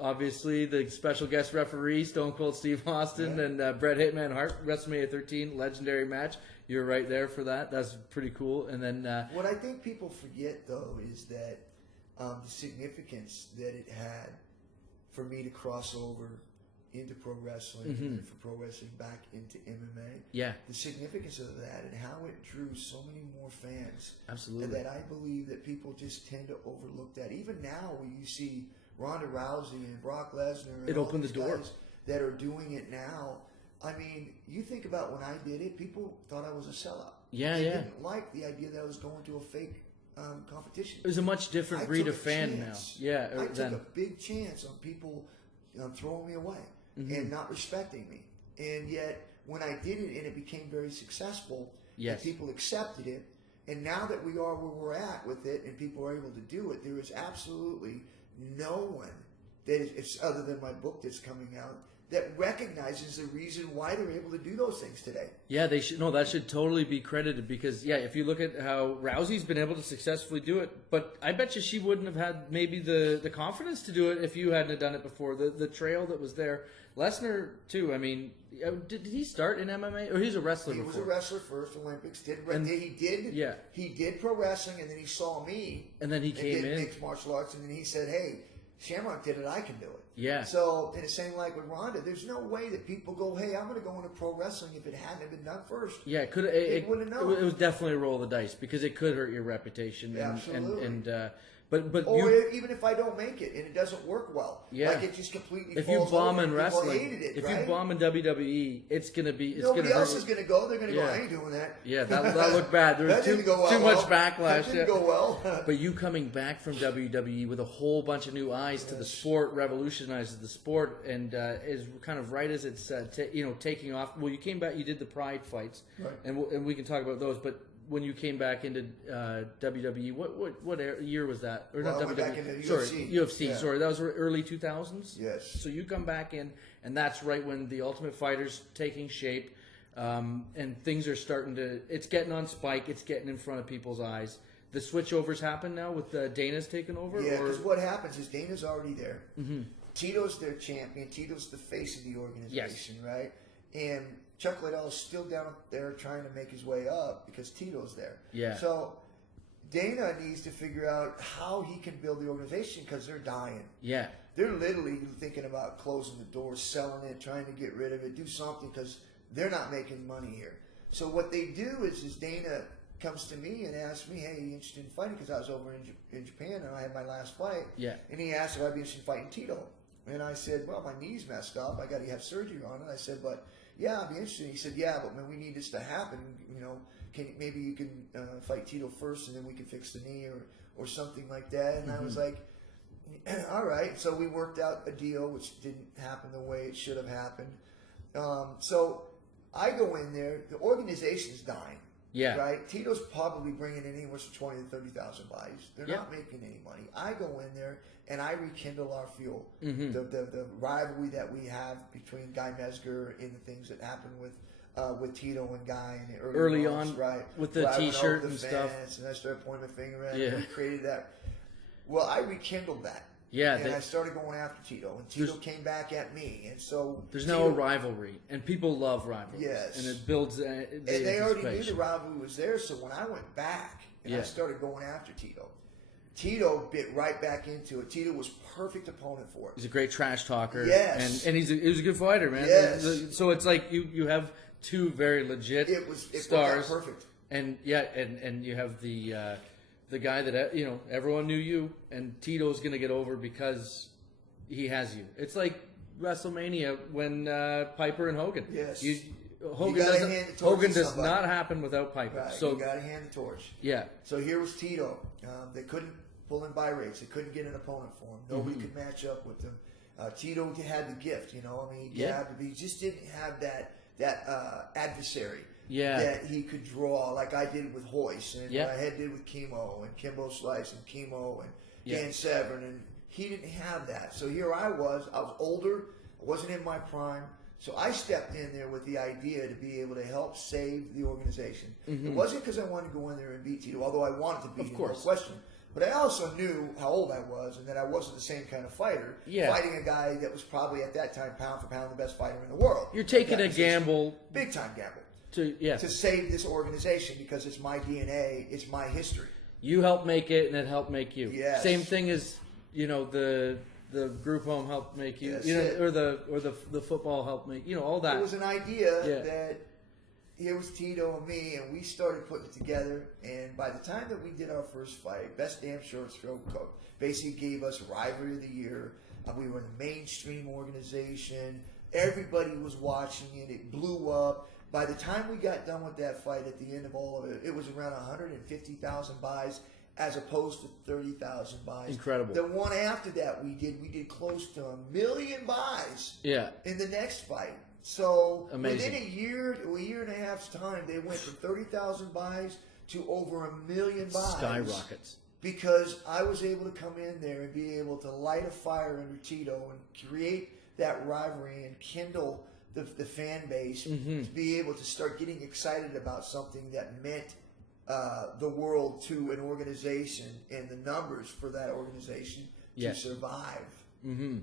Obviously, the special guest referee, Stone Cold Steve Austin, and Bret Hitman Hart, WrestleMania 13, legendary match. You're right there for that. That's pretty cool. And then what I think people forget, though, is that the significance that it had for me to cross over into pro wrestling and for pro wrestling back into MMA. Yeah. The significance of that and how it drew so many more fans. Absolutely. And that I believe that people just tend to overlook that. Even now when you see Ronda Rousey and Brock Lesnar and It all opened these the door. guys that are doing it now, I mean, you think about when I did it, people thought I was a sellout. Yeah, They yeah. didn't like the idea that I was going to a fake competition. It was a much different I breed took of a fan chance. now. Yeah, I took then. a big chance on people throwing me away Mm-hmm. and not respecting me. And yet, when I did it and it became very successful, Yes. and people accepted it, and now that we are where we're at with it and people are able to do it, there is absolutely no one that is, other than my book that's coming out, that recognizes the reason why they're able to do those things today. Yeah, they should. No, that should totally be credited because, if you look at how Rousey's been able to successfully do it, but I bet you she wouldn't have had maybe the confidence to do it if you hadn't have done it before. The trail that was there. Lesnar, too. I mean, did he start in MMA? Or he was a wrestler He before? was a wrestler first, Olympics. He did pro wrestling, and then he saw me. And then he came did in. mixed martial arts, and then he said, hey, Shamrock did it, I can do it. Yeah. So, and the same like with Ronda, there's no way that people go, hey, I'm going to go into pro wrestling if it hadn't been done first. Yeah, it could. They wouldn't know. It was definitely a roll of the dice because it could hurt your reputation. And, Absolutely. But or even if I don't make it and it doesn't work well, like it just completely if you falls bomb over, in people wrestling, hated it, if right? you bomb in WWE, it's gonna be nobody else is going to go. They're going to go, I ain't doing that. Yeah, that looked bad. There was That too didn't go well, much well. backlash. That didn't go well. But you coming back from WWE with a whole bunch of new eyes to the sport revolutionizes the sport and is kind of right as it's taking off. Well, you came back, you did the Pride fights, Right. and we can talk about those. But when you came back into WWE, what year was that? Or Well, not I went WWE? back into sorry, UFC. UFC. Yeah. Sorry, that was early 2000s. Yes. So you come back in, and that's right when the Ultimate Fighter's taking shape, and things are starting to. It's getting on spike. It's getting in front of people's eyes. The switchovers happen now with Dana's taking over. Yeah, because what happens is Dana's already there. Mm-hmm. Tito's their champion. Tito's the face of the organization, Yes. right? And Chuck Liddell's still down there trying to make his way up because Tito's there. Yeah. So Dana needs to figure out how he can build the organization because they're dying. Yeah. They're literally thinking about closing the door, selling it, trying to get rid of it, do something because they're not making money here. So what they do is Dana comes to me and asks me, hey, are you interested in fighting? Because I was over in Japan and I had my last fight. Yeah. And he asked if I'd be interested in fighting Tito. And I said, well, my knee's messed up. I got to have surgery on it. I said, but yeah, I'd be interested. He said, yeah, but when we need this to happen, maybe you can fight Tito first and then we can fix the knee or something like that. And I was like, all right. So we worked out a deal which didn't happen the way it should have happened. So I go in there. The organization's dying. Yeah. Right? Tito's probably bringing in anywhere from 20 to 30,000 buys. They're Yeah. not making any money. I go in there and I rekindle our fuel. Mm-hmm. The rivalry that we have between Guy Mesger and the things that happened with Tito and Guy in the Early months, on, right? with the Where I went T-shirt over the and stuff. fence And I started pointing my finger at Yeah. him. We created that. Well, I rekindled that. Yeah, And I started going after Tito. And Tito came back at me. And so there's Tito, now a rivalry, and people love rivalries. Yes. And it builds And they already knew the rivalry was there, so when I went back and I started going after Tito bit right back into it. Tito was perfect opponent for it. He's a great trash talker. Yes. And he was a good fighter, man. Yes. So it's like you have two very legit It stars. worked out perfect. And and you have the guy that everyone knew you, and Tito's going to get over because he has you. It's like WrestleMania when Piper and Hogan. Yes. Hogan gotta doesn't. hand the torch Hogan to does somebody. not happen without Piper. Right, So you got to hand the torch. yeah, So here was Tito. They couldn't pull in buy rates. They couldn't get an opponent for him. Nobody could match up with him. Tito had the gift, he he just didn't have that adversary that he could draw like I did with Hoist and I did with Chemo and Kimbo Slice and Chemo and Dan Severn, and he didn't have that. So here I was older, I wasn't in my prime. So I stepped in there with the idea to be able to help save the organization. It wasn't because I wanted to go in there and beat Tito, although I wanted to beat him, no question. But I also knew how old I was and that I wasn't the same kind of fighter. Fighting a guy that was probably at that time pound for pound the best fighter in the world. you're taking a gamble, big time gamble, to save this organization because it's my DNA, it's my history. You helped make it, and it helped make you. Yes. Same thing as the group home helped make you. That's or the football helped make all that. It was an idea that here was Tito and me, and we started putting it together. And by the time that we did our first fight, Best Damn Short Stroke Coach basically gave us Rivalry of the Year. We were in the mainstream organization. Everybody was watching it. It blew up. By the time we got done with that fight, at the end of all of it, it was around 150,000 buys as opposed to 30,000 buys. Incredible. The one after that we did close to 1 million buys in the next fight. So amazing. Within a year and a half's time, they went from 30,000 buys to over 1 million buys. Skyrockets. Because I was able to come in there and be able to light a fire under Tito and create that rivalry and kindle the fan base to be able to start getting excited about something that meant the world to an organization and the numbers for that organization to survive. Mm-hmm.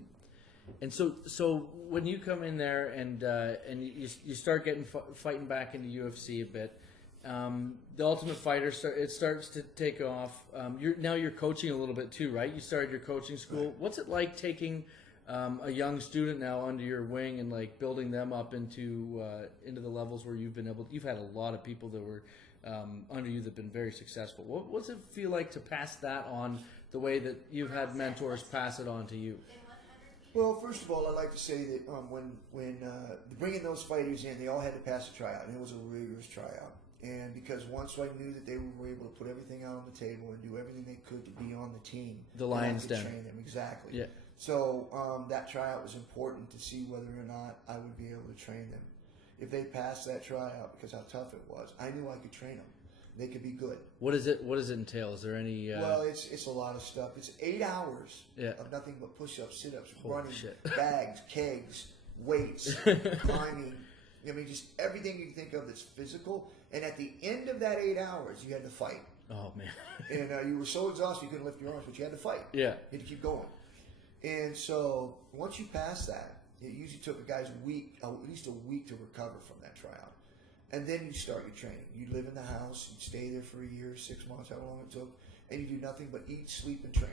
And so when you come in there and you start getting fighting back into UFC a bit, the Ultimate Fighter it starts to take off. You're coaching a little bit too, right? You started your coaching school. Right. What's it like taking a young student now under your wing and like building them up into the levels where you've had a lot of people that were under you that have been very successful. What's it feel like to pass that on the way that you've had mentors pass it on to you? Well, first of all, I'd like to say that when bringing those fighters in, they all had to pass a tryout, and it was a rigorous tryout. And because once I knew that they were able to put everything out on the table and do everything they could to be on the team, the Lions Den, train them exactly. Yeah. So that tryout was important to see whether or not I would be able to train them. If they passed that tryout, because how tough it was, I knew I could train them. They could be good. What does it entail? Is there any? Well, it's a lot of stuff. It's 8 hours of nothing but push-ups, sit-ups, running, bags, kegs, weights, climbing. I mean, just everything you think of that's physical. And at the end of that 8 hours, you had to fight. Oh man! And you were so exhausted you couldn't lift your arms, but you had to fight. Yeah. You had to keep going. And so once you pass that, it usually took a guy's at least a week to recover from that tryout. And then you start your training. You live in the house, you stay there for a year, 6 months, however long it took, and you do nothing but eat, sleep, and train.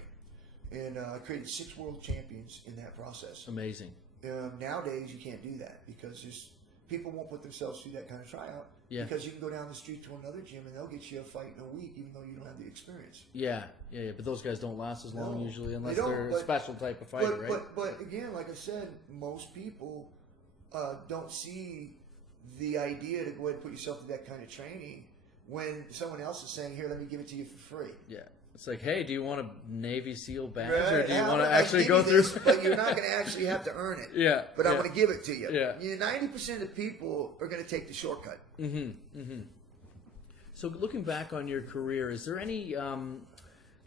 And I created 6 world champions in that process. Amazing. Nowadays, you can't do that because people won't put themselves through that kind of tryout. Yeah. Because you can go down the street to another gym and they'll get you a fight in a week, even though you don't have the experience. Yeah. But those guys don't last as long usually, unless they're a special type of fighter, right? But again, like I said, most people don't see the idea to go ahead and put yourself through that kind of training when someone else is saying, "Here, let me give it to you for free." Yeah. It's like, hey, do you want a Navy SEAL badge, right. or do you want to actually go through? But you're not going to actually have to earn it. Yeah. But I'm going to give it to you. Yeah. 90% of people are going to take the shortcut. So looking back on your career, is there any?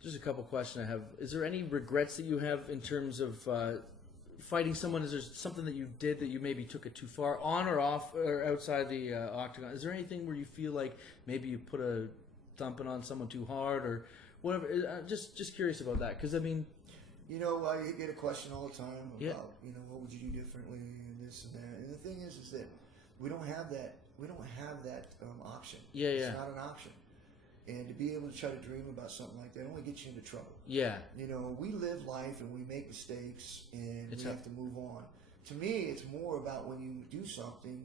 Just a couple questions I have. Is there any regrets that you have in terms of fighting someone? Is there something that you did that you maybe took it too far, on or off or outside the octagon? Is there anything where you feel like maybe you put a thumping on someone too hard or whatever? Just curious about that, because I mean, I get a question all the time about what would you do differently and this and that. And the thing is that we don't have that. We don't have that option. It's not an option. And to be able to try to dream about something like that only gets you into trouble. Yeah. We live life and we make mistakes and we have to move on. To me, it's more about when you do something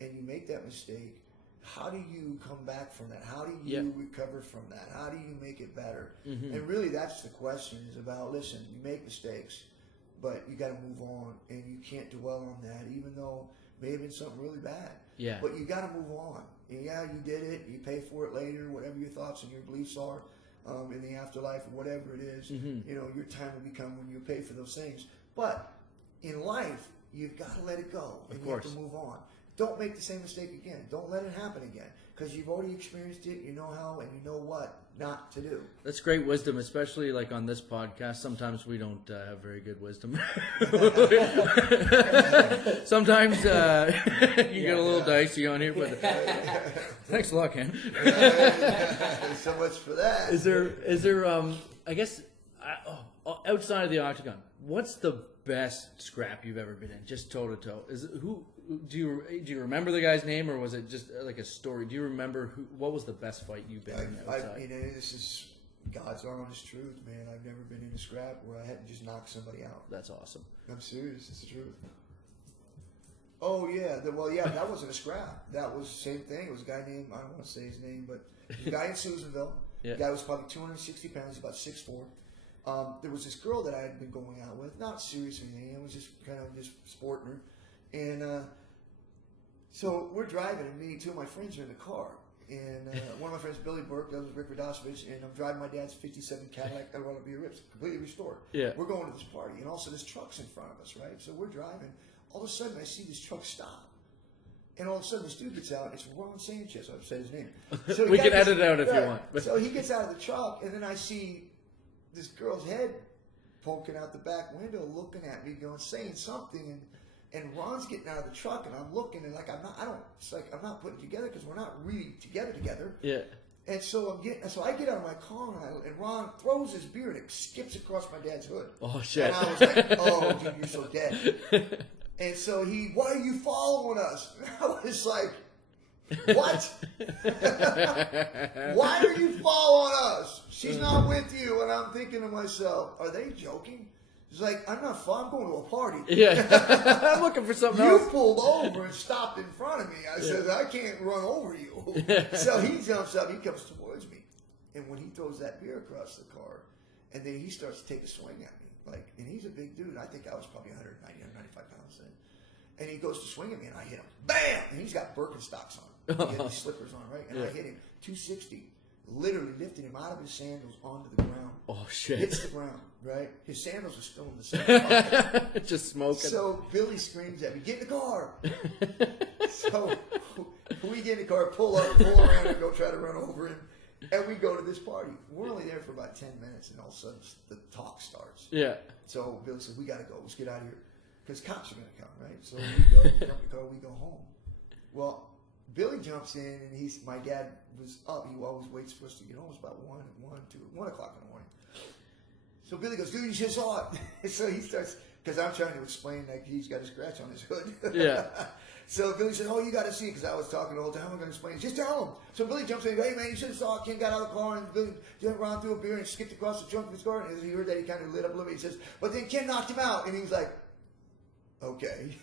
and you make that mistake, how do you come back from that? How do you recover from that? How do you make it better? And really, that's the question, is about, listen, you make mistakes, but you got to move on, and you can't dwell on that, even though it may have been something really bad. Yeah. But you got to move on. And you did it. You pay for it later, whatever your thoughts and your beliefs are in the afterlife or whatever it is. Your time will become when you pay for those things. But in life, you've got to let it go, and you have to move on. Don't make the same mistake again. Don't let it happen again, because you've already experienced it. You know how, and you know what not to do. That's great wisdom, especially like on this podcast. Sometimes we don't have very good wisdom. Sometimes you get a little dicey on here, but thanks a lot, Ken. So much for that. Is there? I guess outside of the octagon, what's the best scrap you've ever been in, just toe to toe? Is it, who do you remember the guy's name, or was it just like a story? Do you remember what was the best fight you've been in outside? This is God's honest truth, man. I've never been in a scrap where I hadn't just knocked somebody out. That's awesome. I'm serious. It's the truth. Oh yeah, that wasn't a scrap. That was the same thing. It was a guy named, I don't want to say his name, but a guy in Susanville. The guy was probably 260 pounds, about 6'4". There was this girl that I had been going out with, not serious or anything. It was just kind of just sporting her. And so we're driving, and me, two of my friends are in the car. And one of my friends, Billy Burke, the other was Rick Radosovich, and I'm driving my dad's 57 Cadillac Eldorado B Rips, completely restored. Yeah. We're going to this party, and also this truck's in front of us, right? So we're driving. All of a sudden, I see this truck stop. And all of a sudden, this dude gets out. It's Ron Sanchez. I've said his name. So we can edit it out if you want. So he gets out of the truck, and then I see this girl's head poking out the back window, looking at me, saying something, and Ron's getting out of the truck, and I'm looking, and like I'm not putting it together because we're not really together. Yeah. And so I get out of my car, and Ron throws his beer, and it skips across my dad's hood. Oh shit! And I was like, oh, dude, you're so dead. And so why are you following us? And I was like, what? Why are you following us? She's not with you. And I'm thinking to myself, are they joking? It's like, I'm not fun. I'm going to a party. Yeah. I'm looking for something else. You pulled over and stopped in front of me. I said, I can't run over you. So he jumps up. He comes towards me. And when he throws that beer across the car, and then he starts to take a swing at me. And he's a big dude. I think I was probably 190, 195 pounds then. And he goes to swing at me, and I hit him. Bam! And he's got Birkenstocks on. He had these slippers on, right? And I hit him 260. Literally lifted him out of his sandals onto the ground. Oh, shit. Hits the ground, right? His sandals are still in the same pocket. Just smoking. So Billy screams at me, get in the car. So We get in the car, pull up, pull around, and go try to run over him. And we go to this party. We're only there for about 10 minutes, and all of a sudden the talk starts. Yeah. So Billy says, we got to go. Let's get out of here. Because cops are going to come, right? So we go, we jump in the car, we go home. Well, Billy jumps in, and my dad was up. He always waits for us to get home. It's about 1 o'clock in the morning. So Billy goes, dude, you just saw it. So he starts, because I'm trying to explain that he's got a scratch on his hood. Yeah. So Billy said, oh, you got to see it, because I was talking the whole time. I'm going to explain it. Just tell him. So Billy jumps in and goes, hey, man, you should have saw it. Ken got out of the car, and Billy ran through a beer and skipped across the trunk of his car. And as he heard that, he kind of lit up a little bit. He says, but then Ken knocked him out. And he was like, okay.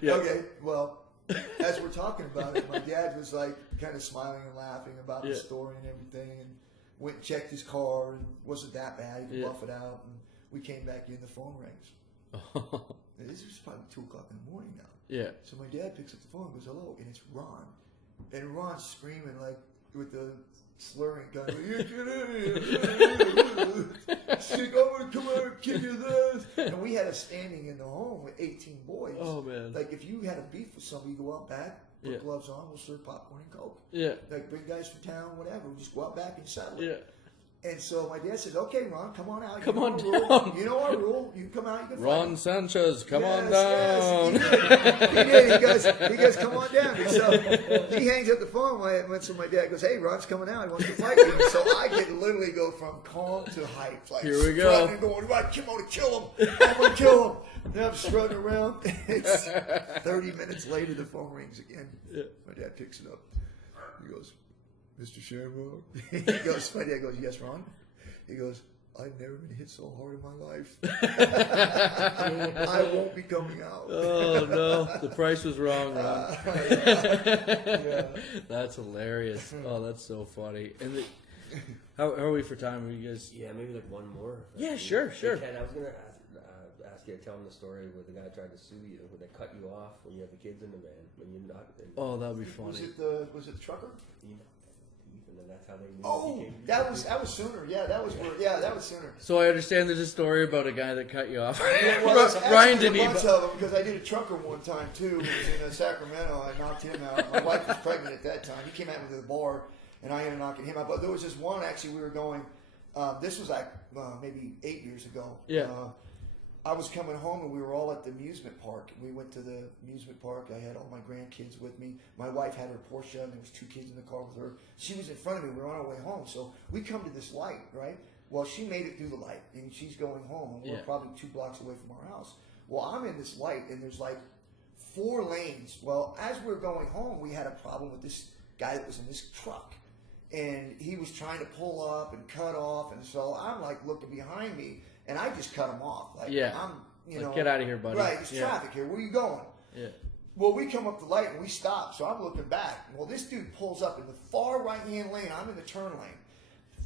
Yeah. Okay, well, as we're talking about it, my dad was like kind of smiling and laughing about the story and everything, and went and checked his car, and wasn't that bad. He could buff it out, and we came back in. The phone rings. This was probably 2 o'clock in the morning now. Yeah. So my dad picks up the phone and goes, hello, and it's Ron. And Ron's screaming like with the slurring gun. I'm going to come out and kick his ass. And we had a standing in the home with 18 boys. Oh, man. Like if you had a beef with somebody, you go out back, put gloves on, we'll serve popcorn and Coke. Yeah. Like bring guys from town, whatever. We just go out back and settle it. Yeah. And so my dad said, okay, Ron, come on out. Come on down. You know our rule. You come out, you can Ron fight. Sanchez, come on Yes, down. he did. He goes, come on down. And so he hangs up the phone. So my dad goes, hey, Ron's coming out. He wants to fight you. So I could literally go from calm to hype. Like, here we go. And going, right, I'm going to kill him. I'm going to kill him. Then I'm strutting around. It's 30 minutes later, the phone rings again. Yeah. My dad picks it up. He goes, Mr. Shamrock. My dad goes, yes, Ron. He goes, I've never been hit so hard in my life. I won't be coming out. Oh, no. The price was wrong, Ron. Yeah. That's hilarious. Oh, that's so funny. And how are we for time? Are you guys? Yeah, maybe like one more. Yeah, sure. Ken, I was going to ask you to tell him the story where the guy tried to sue you, where they cut you off when you have the kids in the van, when you're not. Oh, that would be funny. Was it the trucker? You know, and then that's how they knew. Oh, that was sooner. Yeah, that was sooner. So I understand there's a story about a guy that cut you off. Well, there's Ryan actually didn't a bunch of them, because I did a trucker one time too. It was in Sacramento. I knocked him out. My wife was pregnant at that time. He came out to the bar, and I ended up knocking him out. But there was this one, actually, we were going, this was like maybe 8 years ago. Yeah. I was coming home, and we were all at the amusement park. We went to the amusement park. I had all my grandkids with me. My wife had her Porsche, and there was 2 kids in the car with her. She was in front of me. We were on our way home. So we come to this light, right? Well, she made it through the light, and she's going home. And we're probably 2 blocks away from our house. Well, I'm in this light, and there's like 4 lanes. Well, as we're going home, we had a problem with this guy that was in this truck. And he was trying to pull up and cut off. And so I'm like looking behind me. And I just cut him off. Like, I'm, get out of here, buddy. Right, it's traffic here. Where are you going? Yeah. Well, we come up the light and we stop. So I'm looking back. Well, this dude pulls up in the far right-hand lane. I'm in the turn lane.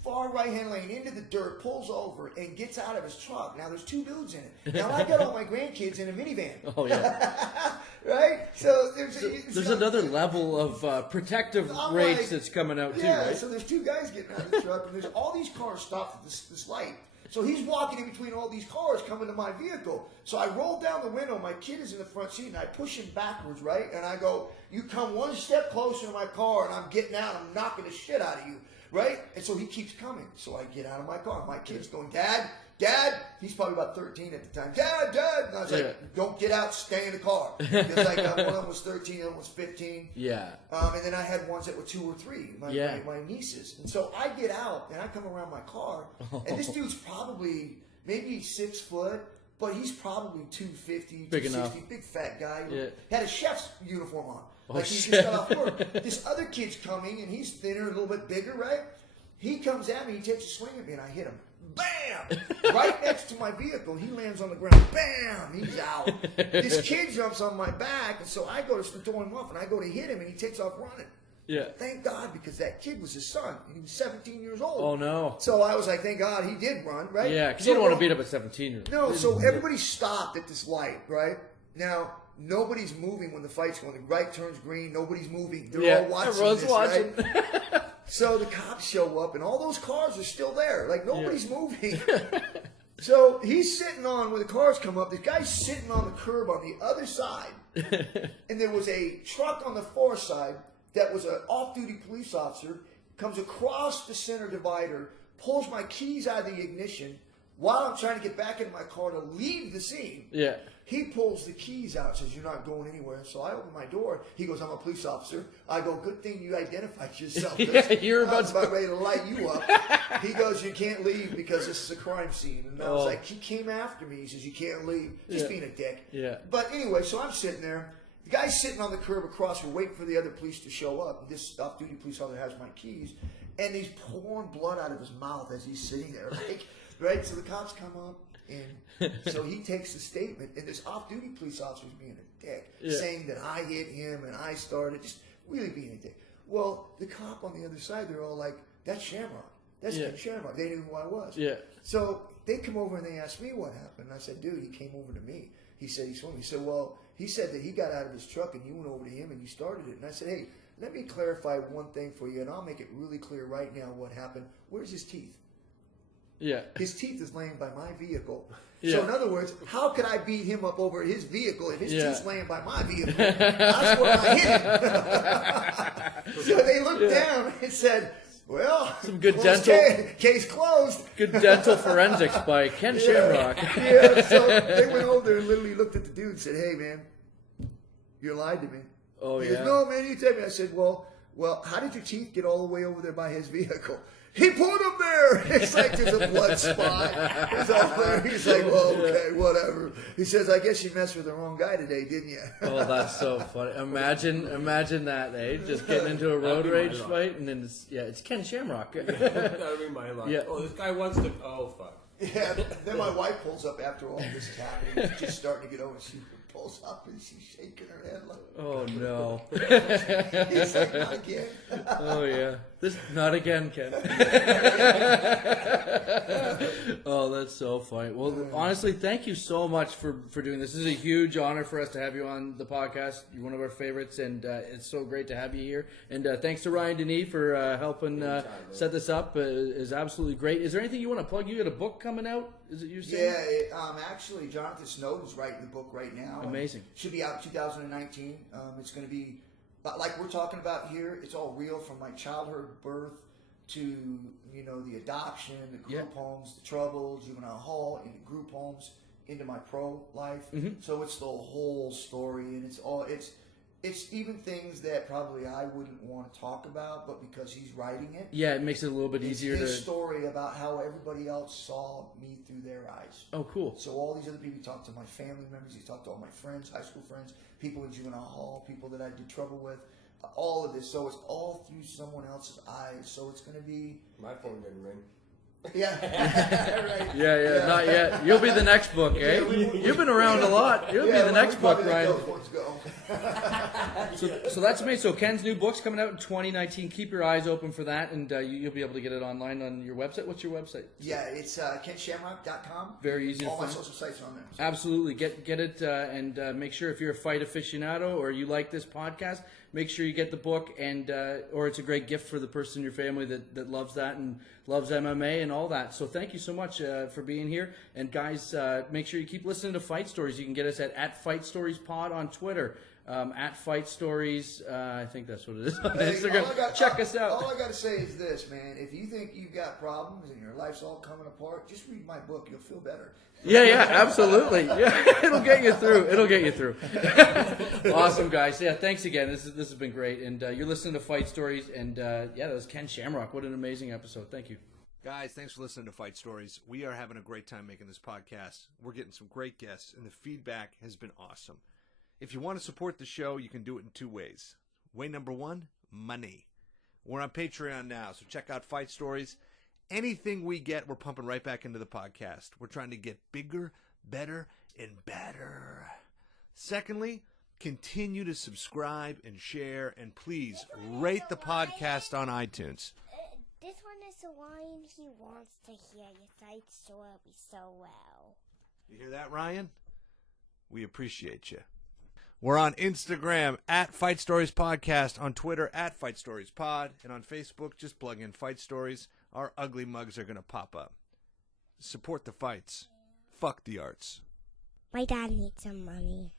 Far right-hand lane into the dirt, pulls over, and gets out of his truck. Now, there's 2 dudes in it. Now, I got all my grandkids in a minivan. Oh, yeah. Right? So there's another level of protective race that's coming out, too, right? So there's 2 guys getting out of the truck, and there's all these cars stopped at this light. So he's walking in between all these cars coming to my vehicle. So I roll down the window. My kid is in the front seat, and I push him backwards, right? And I go, you come 1 step closer to my car, and I'm getting out. I'm knocking the shit out of you, right? And so he keeps coming. So I get out of my car. My kid's going, Dad. He's probably about 13 at the time. Dad. And I was like, don't get out. Stay in the car. Because like one of them was 13, the other one was 15. Yeah. And then I had ones that were 2 or 3, my nieces. And so I get out, and I come around my car, and this dude's probably maybe 6 foot, but he's probably 250, big 260, enough. big fat guy. Yeah. Had a chef's uniform on. Oh, Like he just got off work. This other kid's coming, and he's thinner, a little bit bigger, right? He comes at me, he takes a swing at me, and I hit him. Bam! Right next to my vehicle. He lands on the ground. Bam! He's out. This kid jumps on my back, and so I go to throw him off, and I go to hit him, and he takes off running. Yeah. Thank God, because that kid was his son, and he was 17 years old. Oh, no. So I was like, thank God he did run, right? Yeah, because you don't want to beat up a 17-year-old. No, so everybody stopped at this light, right? Now, nobody's moving when the fight's going. The right turns green. Nobody's moving. They're all watching everyone's this, watching. Right? So the cops show up, and all those cars are still there. Like, nobody's moving. So he's sitting on, when the cars come up, the guy's sitting on the curb on the other side. And there was a truck on the far side that was an off-duty police officer, comes across the center divider, pulls my keys out of the ignition while I'm trying to get back in my car to leave the scene. Yeah. He pulls the keys out, says, "You're not going anywhere." So I open my door. He goes, "I'm a police officer." I go, "Good thing you identified yourself. Yeah, you're I was about ready to light you up." He goes, "You can't leave because this is a crime scene." And I was like, he came after me. He says, "You can't leave." Just being a dick. Yeah. But anyway, so I'm sitting there. The guy's sitting on the curb across. We're waiting for the other police to show up. This off-duty police officer has my keys. And he's pouring blood out of his mouth as he's sitting there. Like, right? So the cops come up. And so he takes the statement, and this off-duty police officer is being a dick, saying that I hit him and I started, just really being a dick. Well, the cop on the other side, they're all like, "That's Shamrock. That's Shamrock." They knew who I was. Yeah. So they come over and they asked me what happened. And I said, "Dude, he came over to me. He said he swung." He said, "Well, he said that he got out of his truck and you went over to him and you started it." And I said, "Hey, let me clarify one thing for you, and I'll make it really clear right now what happened. Where's his teeth?" Yeah. His teeth is laying by my vehicle. Yeah. So in other words, how could I beat him up over his vehicle if his teeth's laying by my vehicle? That's where I hit him. So they looked down and said, "Well, some good dental case closed." Good dental forensics by Ken Shamrock. Yeah. So they went over there and literally looked at the dude and said, "Hey, man, you lied to me." Oh, he yeah. goes, "No, man, you tell me." I said, well, how did your teeth get all the way over there by his vehicle?" "He put them there." It's like there's a blood spot. It's all there. He's like, "Well, okay, whatever." He says, "I guess you messed with the wrong guy today, didn't you?" Oh, that's so funny. Imagine that, eh? Just getting into a road rage fight, and then it's Ken Shamrock. That'd be my luck. Yeah. Oh, this guy wants to. Oh, fuck. Yeah. Then my wife pulls up after all this is happening. She's just starting to get over. She pulls up and she's shaking her head like, Oh no. he's like, "Not again." Oh yeah. Not again, Ken. Oh, that's so funny. Well, honestly, thank you so much for doing this. This is a huge honor for us to have you on the podcast. You're one of our favorites, and it's so great to have you here. And thanks to Ryan Denis for helping set this up. Is absolutely great. Is there anything you want to plug? You got a book coming out? Is it you saying? Yeah, actually, Jonathan Snowden's writing the book right now. Amazing. Should be out in 2019. It's going to be, like we're talking about here, it's all real from my childhood birth to, the adoption, the group homes, the trouble, juvenile hall, into group homes, into my pro life. Mm-hmm. So it's the whole story, and it's even things that probably I wouldn't want to talk about, but because he's writing it. Yeah, it makes it a little bit easier his story about how everybody else saw me through their eyes. Oh, cool. So all these other people, he talked to my family members, he talked to all my friends, high school friends, people in juvenile hall, people that I did trouble with, all of this. So it's all through someone else's eyes. So it's going to be... My phone didn't ring. Yeah. Right. Yeah, not yet. You'll be the next book, eh? You've been around a lot. You'll be the next book, Ryan. So that's amazing. So Ken's new book's coming out in 2019. Keep your eyes open for that, and you'll be able to get it online on your website. What's your website? Yeah, it's kenshamrock.com. Very easy to All find. my social sites are on there. So. Absolutely. Get it, and make sure if you're a fight aficionado or you like this podcast, make sure you get the book, and or it's a great gift for the person in your family that loves that and loves MMA and all that. So thank you so much for being here. And guys, make sure you keep listening to Fight Stories. You can get us at Fight Stories Pod on Twitter, at Fight Stories. I think that's what it is on Instagram. Check us out. All I got to say is this, man. If you think you've got problems and your life's all coming apart, just read my book. You'll feel better. Yeah, absolutely. Yeah, it'll get you through. Awesome, guys. Yeah, thanks again. This has been great. And you're listening to Fight Stories. And that was Ken Shamrock. What an amazing episode. Thank you. Guys, thanks for listening to Fight Stories. We are having a great time making this podcast. We're getting some great guests, and the feedback has been awesome. If you want to support the show, you can do it in two ways. Way number one, money. We're on Patreon now, so check out Fight Stories. Anything we get, we're pumping right back into the podcast. We're trying to get bigger, better, and better. Secondly, continue to subscribe and share, and please rate the podcast on iTunes. This one is the line he wants to hear. Your Fight Stories so well. You hear that, Ryan? We appreciate you. We're on Instagram at Fight Stories Podcast, on Twitter at Fight Stories Pod, and on Facebook, just plug in Fight Stories. Our ugly mugs are going to pop up. Support the fights. Fuck the arts. My dad needs some money.